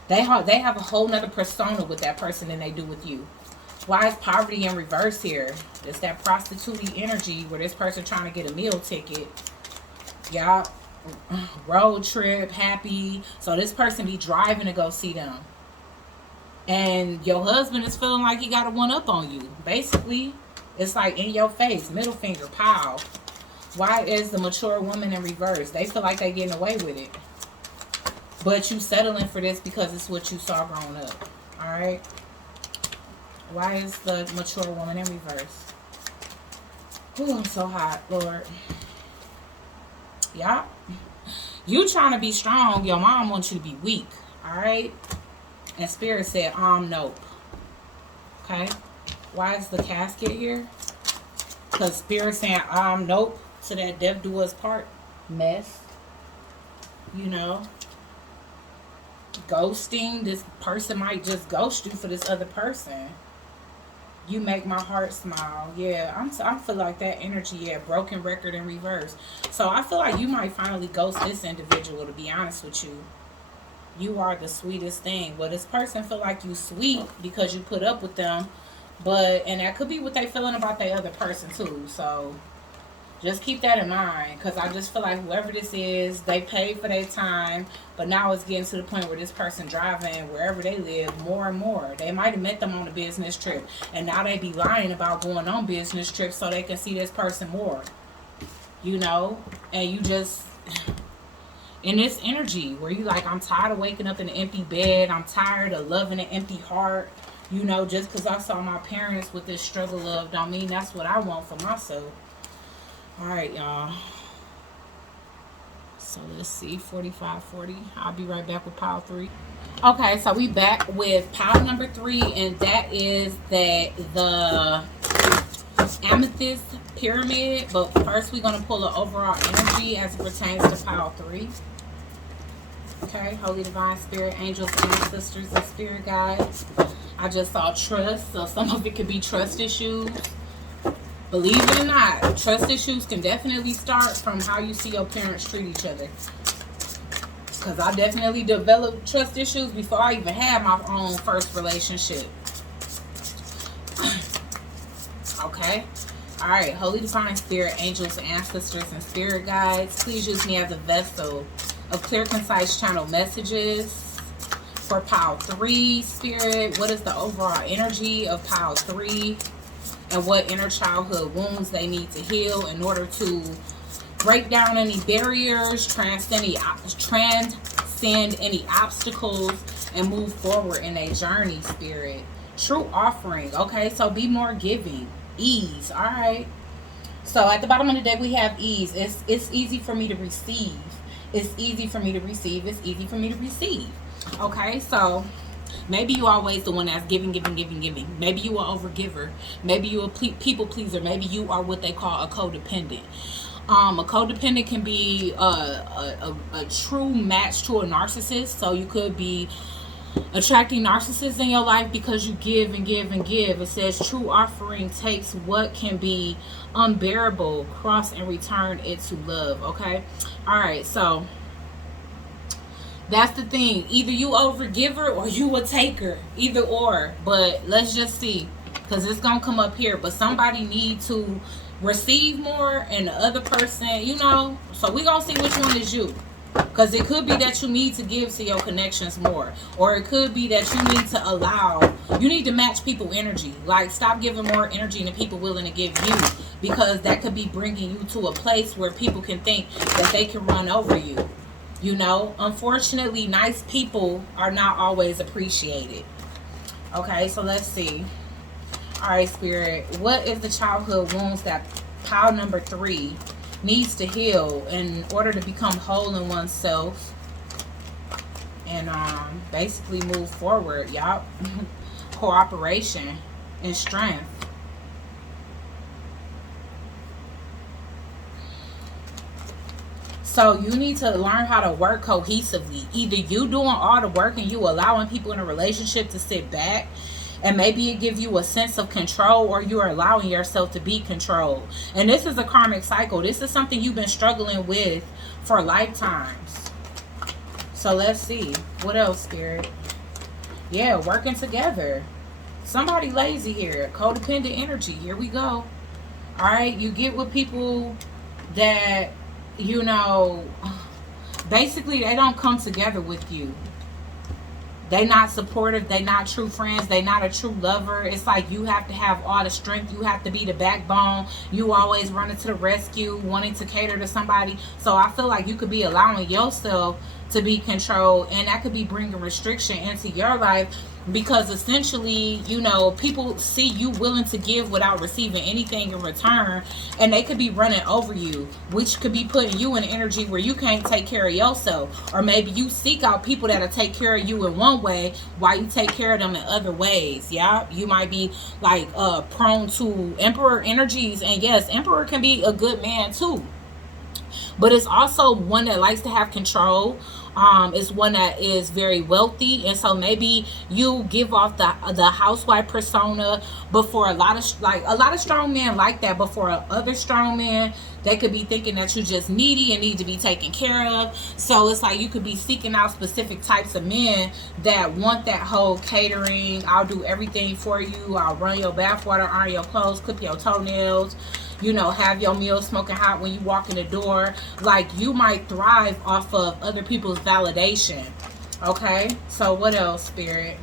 They have a whole nother persona with that person than they do with you. Why is poverty in reverse here? It's that prostitute energy where this person trying to get a meal ticket. Y'all, road trip, happy. So this person be driving to go see them. And your husband is feeling like he got a one-up on you. Basically, it's like in your face, middle finger, pow. Why is the mature woman in reverse? They feel like they getting away with it. But you settling for this because it's what you saw growing up. Alright? Why is the mature woman in reverse? Oh, I'm so hot, Lord. Yeah. You trying to be strong. Your mom wants you to be weak. Alright? And Spirit said, nope. Okay? Why is the casket here? Because Spirit saying, nope. To that death do us part mess. You know? Ghosting. This person might just ghost you for this other person. You make my heart smile. Yeah, I feel like that energy. Yeah, broken record in reverse. So I feel like you might finally ghost this individual, to be honest with you. You are the sweetest thing. Well, this person feel like you sweet because you put up with them. And that could be what they feeling about their other person too. So just keep that in mind, because I just feel like whoever this is, they paid for their time, but now it's getting to the point where this person driving wherever they live more and more. They might have met them on a business trip, and now they be lying about going on business trips so they can see this person more. You know? And you just, in this energy where you like, I'm tired of waking up in an empty bed. I'm tired of loving an empty heart. You know, just because I saw my parents with this struggle of don't mean that's what I want for myself. Alright, y'all. So let's see. 4540. I'll be right back with pile 3. Okay, so we back with pile number 3, and that is the amethyst pyramid. But first, we're going to pull an overall energy as it pertains to pile 3. Okay, Holy Divine Spirit, angels, ancestors, and spirit guides. I just saw trust, so some of it could be trust issues. Believe it or not, trust issues can definitely start from how you see your parents treat each other. Because I definitely developed trust issues before I even had my own first relationship. Okay. Alright, Holy Divine Spirit, angels, ancestors, and spirit guides, please use me as a vessel of clear, concise channel messages for pile 3, Spirit. What is the overall energy of pile 3? And what inner childhood wounds they need to heal in order to break down any barriers, transcend any obstacles, and move forward in a journey, Spirit. True offering. Okay, so be more giving. Ease. All right. So at the bottom of the deck, we have ease. It's easy for me to receive. It's easy for me to receive. It's easy for me to receive. Okay, so maybe you always the one that's giving. Maybe you are overgiver. Maybe you a people pleaser. Maybe you are what they call a codependent. A codependent can be a true match to a narcissist. So you could be attracting narcissists in your life because you give and give and give. It says true offering takes what can be unbearable, cross and return it to love. Okay, all right, so that's the thing. Either you overgiver or you a taker. Either or. But let's just see, because it's gonna come up here. But somebody need to receive more, and the other person, you know. So we gonna see which one is you. Because it could be that you need to give to your connections more. Or it could be that you need to allow, you need to match people energy. Like, stop giving more energy than people willing to give you. Because that could be bringing you to a place where people can think that they can run over you. You know, unfortunately, nice people are not always appreciated. Okay, so let's see. All right, Spirit. What is the childhood wounds that pile number 3 needs to heal in order to become whole in oneself and basically move forward, y'all? Cooperation and strength. So you need to learn how to work cohesively. Either you doing all the work and you allowing people in a relationship to sit back, and maybe it gives you a sense of control, or you're allowing yourself to be controlled. And this is a karmic cycle. This is something you've been struggling with for lifetimes. So let's see. What else, Spirit? Yeah, working together. Somebody lazy here. Codependent energy. Here we go. All right, you get with people that, you know, basically they don't come together with you. They not supportive. They not true friends. They not a true lover. It's like you have to have all the strength. You have to be the backbone. You always running to the rescue, wanting to cater to somebody. So I feel like you could be allowing yourself to be controlled, and that could be bringing restriction into your life, because essentially, you know, people see you willing to give without receiving anything in return, and they could be running over you, which could be putting you in energy where you can't take care of yourself. Or maybe you seek out people that'll take care of you in one way while you take care of them in other ways. Yeah, you might be like prone to emperor energies, and yes, emperor can be a good man too, but it's also one that likes to have control. Is one that is very wealthy, and so maybe you give off the housewife persona. But for a lot of strong men like that, but for other strong men, they could be thinking that you're just needy and need to be taken care of. So it's like you could be seeking out specific types of men that want that whole catering. I'll do everything for you. I'll run your bathwater, iron your clothes, clip your toenails, you know, have your meal smoking hot when you walk in the door. Like, you might thrive off of other people's validation. Okay, so what else, Spirit?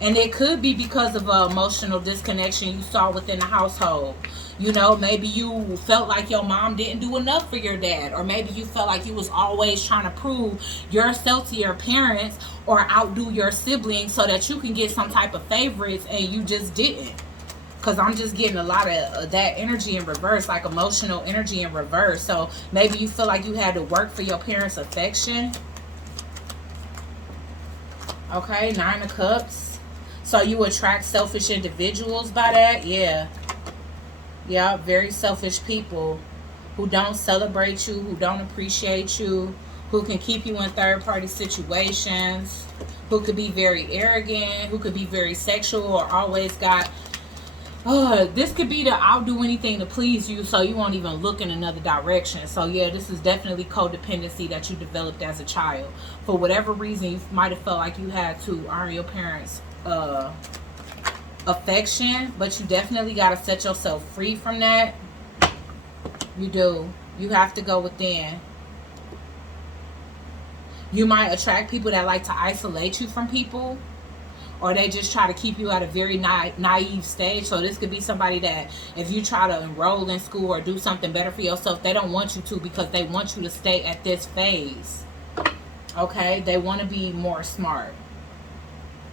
And it could be because of an emotional disconnection you saw within the household. You know, maybe you felt like your mom didn't do enough for your dad, or maybe you felt like you was always trying to prove yourself to your parents or outdo your siblings so that you can get some type of favorites, and you just didn't. Because I'm just getting a lot of that energy in reverse, like emotional energy in reverse. So maybe you feel like you had to work for your parents' affection. Okay, 9 of Cups. So you attract selfish individuals by that. Yeah. Yeah, very selfish people who don't celebrate you, who don't appreciate you, who can keep you in third-party situations, who could be very arrogant, who could be very sexual, or always got... this could be the I'll do anything to please you, so you won't even look in another direction. So yeah, this is definitely codependency that you developed as a child. For whatever reason, you might have felt like you had to earn your parents' affection, but you definitely got to set yourself free from that. You do. You have to go within. You might attract people that like to isolate you from people, or they just try to keep you at a very naive stage. So this could be somebody that if you try to enroll in school or do something better for yourself, they don't want you to, because they want you to stay at this phase. Okay? They want to be more smart.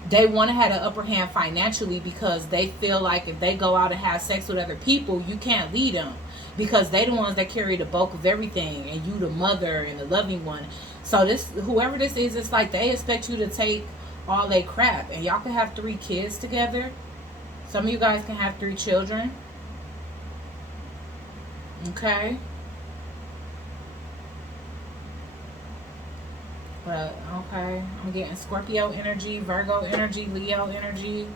They want to have an upper hand financially, because they feel like if they go out and have sex with other people, you can't lead them, because they the ones that carry the bulk of everything, and you the mother and the loving one. So this, whoever this is, it's like they expect you to take all they crap, and y'all can have 3 kids together. Some of you guys can have 3 children. Okay. But okay, I'm getting Scorpio energy, Virgo energy, Leo energy.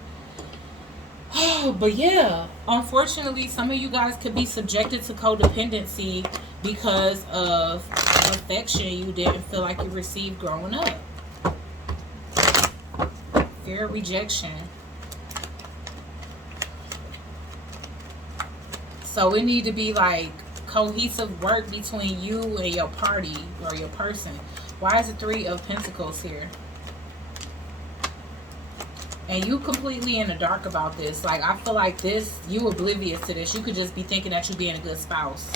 But yeah, unfortunately, some of you guys could be subjected to codependency because of affection you didn't feel like you received growing up. Fear of rejection. So it need to be like cohesive work between you and your party or your person. Why is the 3 of Pentacles here? And you completely in the dark about this. Like, I feel like this, you oblivious to this. You could just be thinking that you being a good spouse,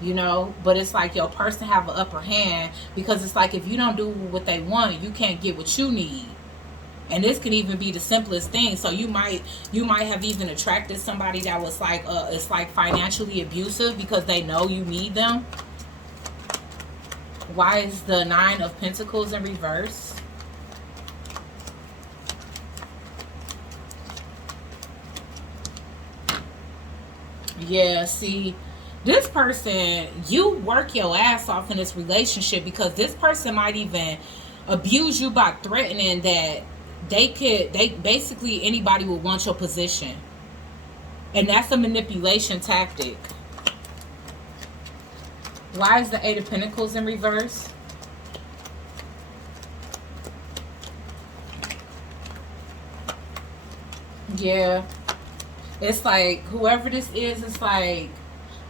you know. But it's like your person have an upper hand, because it's like if you don't do what they want, you can't get what you need. And this can even be the simplest thing. So you might have even attracted somebody that was like it's like financially abusive, because they know you need them. Why is the 9 of Pentacles in reverse? Yeah, see, this person, you work your ass off in this relationship, because this person might even abuse you by threatening that they basically anybody would want your position. And that's a manipulation tactic. Why is the 8 of Pentacles in reverse? Yeah. It's like, whoever this is, it's like,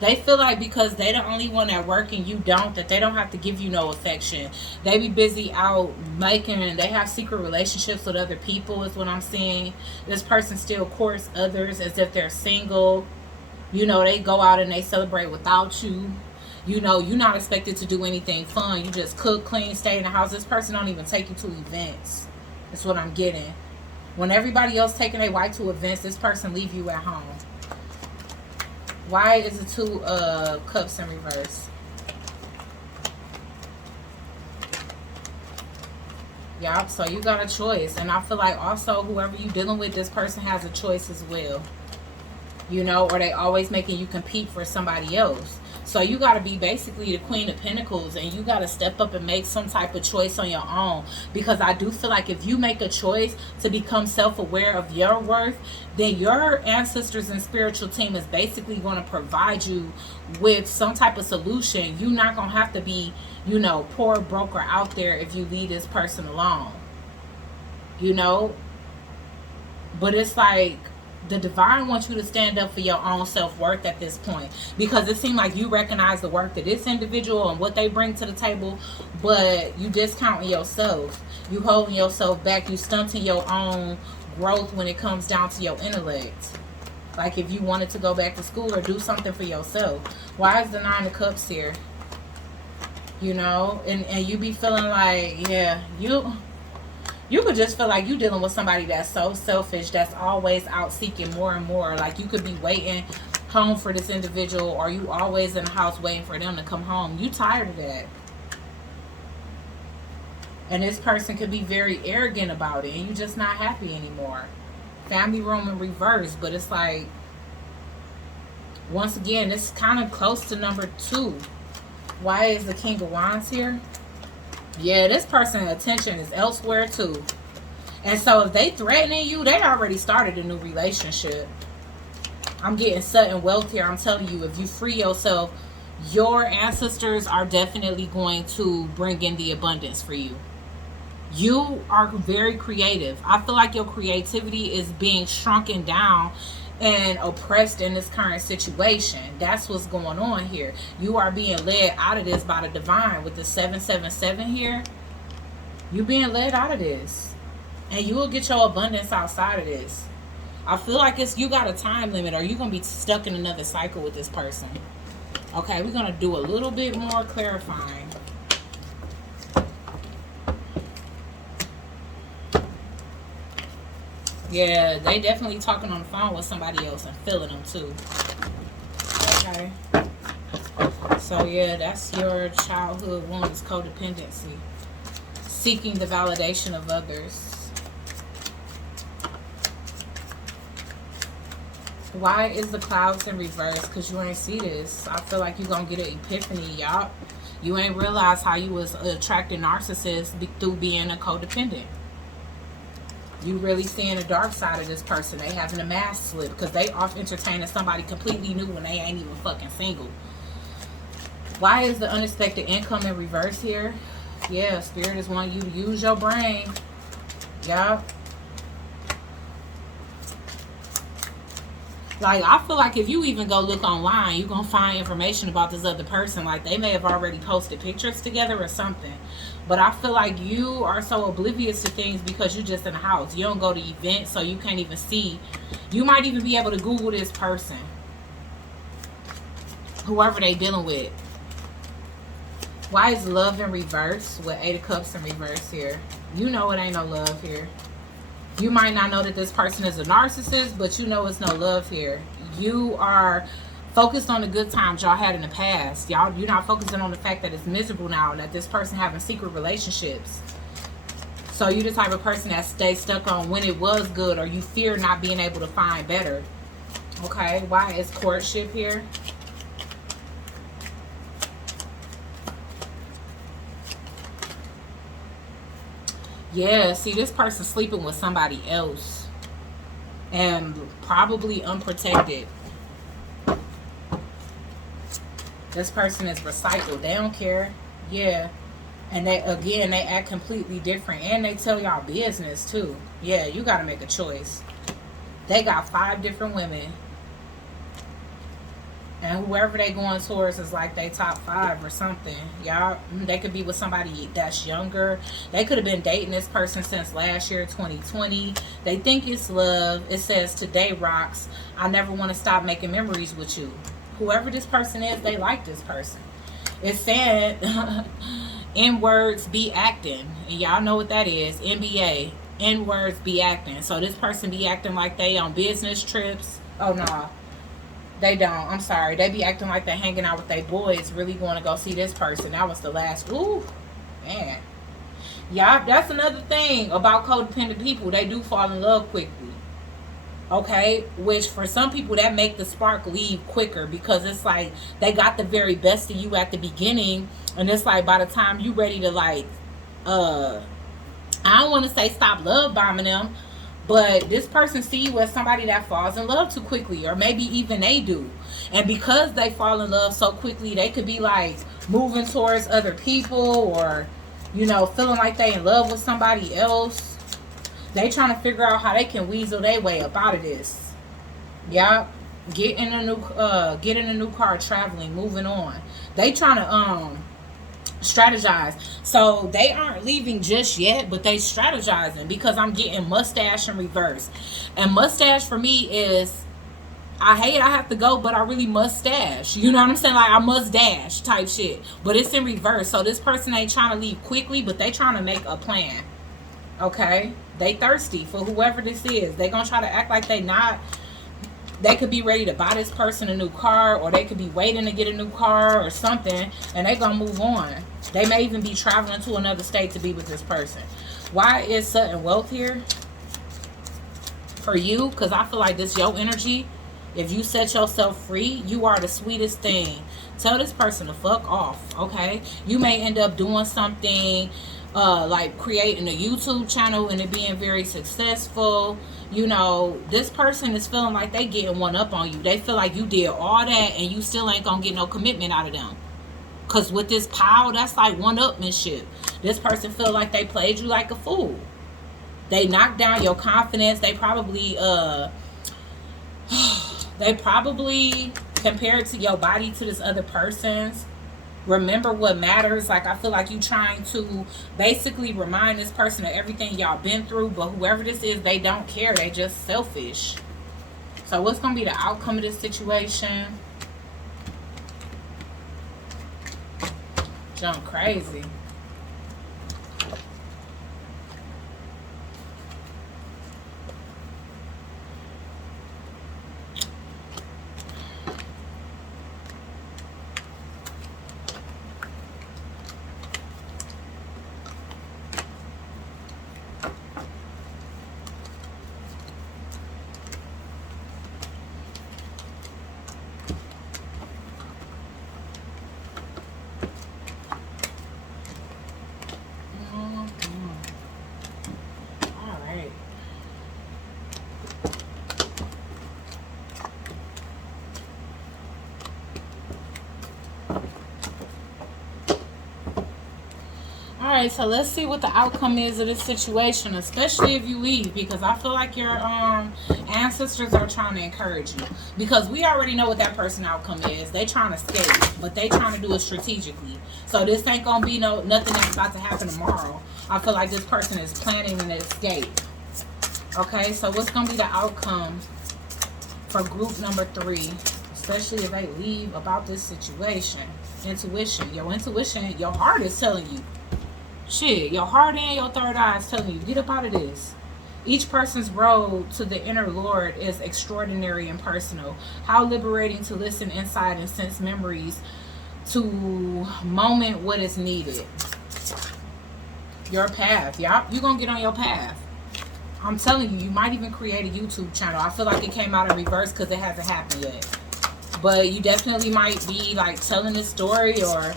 they feel like because they the only one that work and you don't, that they don't have to give you no affection. They be busy out making, they have secret relationships with other people, is what I'm seeing. This person still courts others as if they're single. You know, they go out and they celebrate without you. You know, you're not expected to do anything fun. You just cook, clean, stay in the house. This person don't even take you to events. That's what I'm getting. When everybody else taking their wife to events, this person leave you at home. Why is the Two Cups in reverse? Yup, so you got a choice. And I feel like also whoever you dealing with, this person has a choice as well. You know, or they always making you compete for somebody else. So you got to be basically the Queen of Pentacles, and you got to step up and make some type of choice on your own. Because I do feel like if you make a choice to become self-aware of your worth, then your ancestors and spiritual team is basically going to provide you with some type of solution. You're not going to have to be, you know, poor broker out there if you leave this person alone. You know? But it's like, the divine wants you to stand up for your own self-worth at this point, because it seems like you recognize the work of this individual and what they bring to the table, but you discounting yourself. You holding yourself back. You stunting your own growth when it comes down to your intellect. Like if you wanted to go back to school or do something for yourself. Why is the Nine of Cups here? You know, and you be feeling like, yeah, you could just feel like you dealing with somebody that's so selfish, that's always out seeking more and more. Like you could be waiting home for this individual, or you always in the house waiting for them to come home. You tired of that. And this person could be very arrogant about it, and you just not happy anymore. Family room in reverse, but it's like, once again, it's kind of close to number 2. Why is the King of Wands here? Yeah, this person's attention is elsewhere too. And so if they threatening you, they already started a new relationship. I'm getting sudden wealth here. I'm telling you, if you free yourself, your ancestors are definitely going to bring in the abundance for you. You are very creative. I feel like your creativity is being shrunken down and oppressed in this current situation. That's what's going on here. You are being led out of this by the divine with the 777 here. You being led out of this, and you will get your abundance outside of this. I feel like it's, you got a time limit, or you're gonna be stuck in another cycle with this person. Okay, we're gonna do a little bit more clarifying. Yeah, they definitely talking on the phone with somebody else and feeling them too. Okay. So yeah, that's your childhood wounds, codependency. Seeking the validation of others. Why is the clouds in reverse? Because you ain't see this. I feel like you're going to get an epiphany, y'all. You ain't realize how you was attracting narcissists through being a codependent. You really seeing the dark side of this person. They having a mask slip because they off entertaining somebody completely new when they ain't even fucking single. Why is the unexpected income in reverse here? Yeah, Spirit is wanting you to use your brain. Yup. Like, I feel like if you even go look online, you're going to find information about this other person. Like, they may have already posted pictures together or something. But I feel like you are so oblivious to things because you're just in the house. You don't go to events, so you can't even see. You might even be able to Google this person. Whoever they dealing with. Why is love in reverse with 8 of Cups in reverse here? You know it ain't no love here. You might not know that this person is a narcissist, but you know it's no love here. You are focused on the good times y'all had in the past. You're not focusing on the fact that it's miserable now, and that this person having secret relationships. So you're the type of person that stays stuck on when it was good, or you fear not being able to find better. Okay, why is courtship here? Yeah, see, this person's sleeping with somebody else. And probably unprotected. This person is recycled. They don't care. Yeah. And they, again, they act completely different. And they tell y'all business, too. Yeah, you got to make a choice. They got 5 different women. And whoever they going towards is like they top 5 or something. Y'all, they could be with somebody that's younger. They could have been dating this person since last year, 2020. They think it's love. It says, today rocks. I never want to stop making memories with you. Whoever this person is, they like this person. It's saying N words be acting. And y'all know what that is. NBA. N words be acting. So this person be acting like they on business trips. Oh no. They don't. I'm sorry. They be acting like they hanging out with their boys, really going to go see this person. That was the last. Ooh, man. Yeah, that's another thing about codependent people. They do fall in love quickly. Okay, which for some people that make the spark leave quicker, because it's like they got the very best of you at the beginning, and it's like by the time you ready to like, I don't want to say stop love bombing them, but this person see you as somebody that falls in love too quickly, or maybe even they do. And because they fall in love so quickly, they could be like moving towards other people, or feeling like they in love with somebody else. They trying to figure out how they can weasel their way up out of this. Yup. Get in a new car, traveling, moving on. They trying to strategize. So they aren't leaving just yet, but they strategizing, because I'm getting mustache in reverse. And mustache for me is, I hate I have to go, but I really mustache. You know what I'm saying? Like I must dash type shit. But it's in reverse. So this person ain't trying to leave quickly, but they trying to make a plan. Okay? They thirsty for whoever this is. They gonna try to act like they not. They could be ready to buy this person a new car, or they could be waiting to get a new car or something, and they gonna move on. They may even be traveling to another state to be with this person. Why is sudden wealth here for you? Because I feel like this your energy. If you set yourself free, you are the sweetest thing. Tell this person to fuck off, okay? You may end up doing something like creating a YouTube channel and it being very successful. This person is feeling like they getting one up on you. They feel like you did all that and you still ain't gonna get no commitment out of them. Because with this pile, that's like one-upmanship. This person feel like they played you like a fool. They knocked down your confidence. They probably compared to your body to this other person's. Remember what matters. Like, I feel like you trying to basically remind this person of everything y'all been through, but whoever this is, they don't care. They just selfish. So what's going to be the outcome of this situation? Jump crazy. Alright, so let's see what the outcome is of this situation, especially if you leave, because I feel like your ancestors are trying to encourage you, because we already know what that person outcome is. They trying to escape, but they trying to do it strategically. So this ain't gonna be nothing that's about to happen tomorrow. I feel like this person is planning an escape. Okay, so what's gonna be the outcome for group number 3, especially if they leave about this situation? Intuition. Your intuition, your heart is telling you. Shit, your heart and your third eye is telling you, get up out of this. Each person's road to the inner Lord is extraordinary and personal. How liberating to listen inside and sense memories to moment what is needed. Your path, y'all. You're going to get on your path. I'm telling you, you might even create a YouTube channel. I feel like it came out in reverse because it hasn't happened yet. But you definitely might be like telling this story, or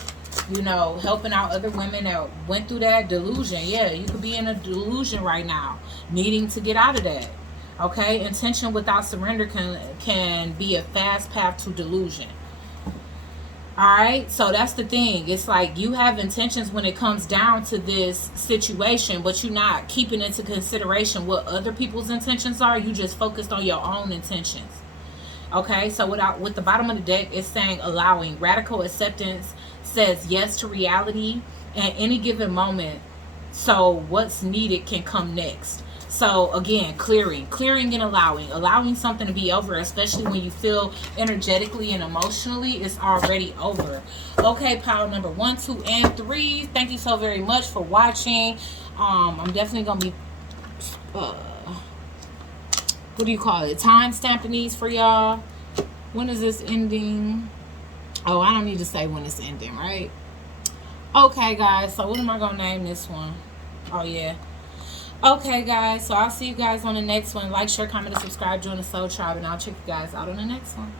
helping out other women that went through that delusion. Yeah, you could be in a delusion right now, needing to get out of that. Okay, intention without surrender can be a fast path to delusion. Alright, so that's the thing. It's like you have intentions when it comes down to this situation, but you're not keeping into consideration what other people's intentions are. You just focused on your own intentions. Okay, so with the bottom of the deck, it's saying allowing. Radical acceptance says yes to reality at any given moment, so what's needed can come next. So again, clearing and allowing something to be over, especially when you feel energetically and emotionally it's already over. Okay, pile number 1, 2, and 3. Thank you so very much for watching. I'm definitely gonna be what do you call it, time stamping these for y'all. When is this ending? Oh, I don't need to say when it's ending, right? Okay, guys, so what am I gonna name this one? Oh yeah. Okay, guys, so I'll see you guys on the next one. Like, share, comment, and subscribe. Join the Soul Tribe, and I'll check you guys out on the next one.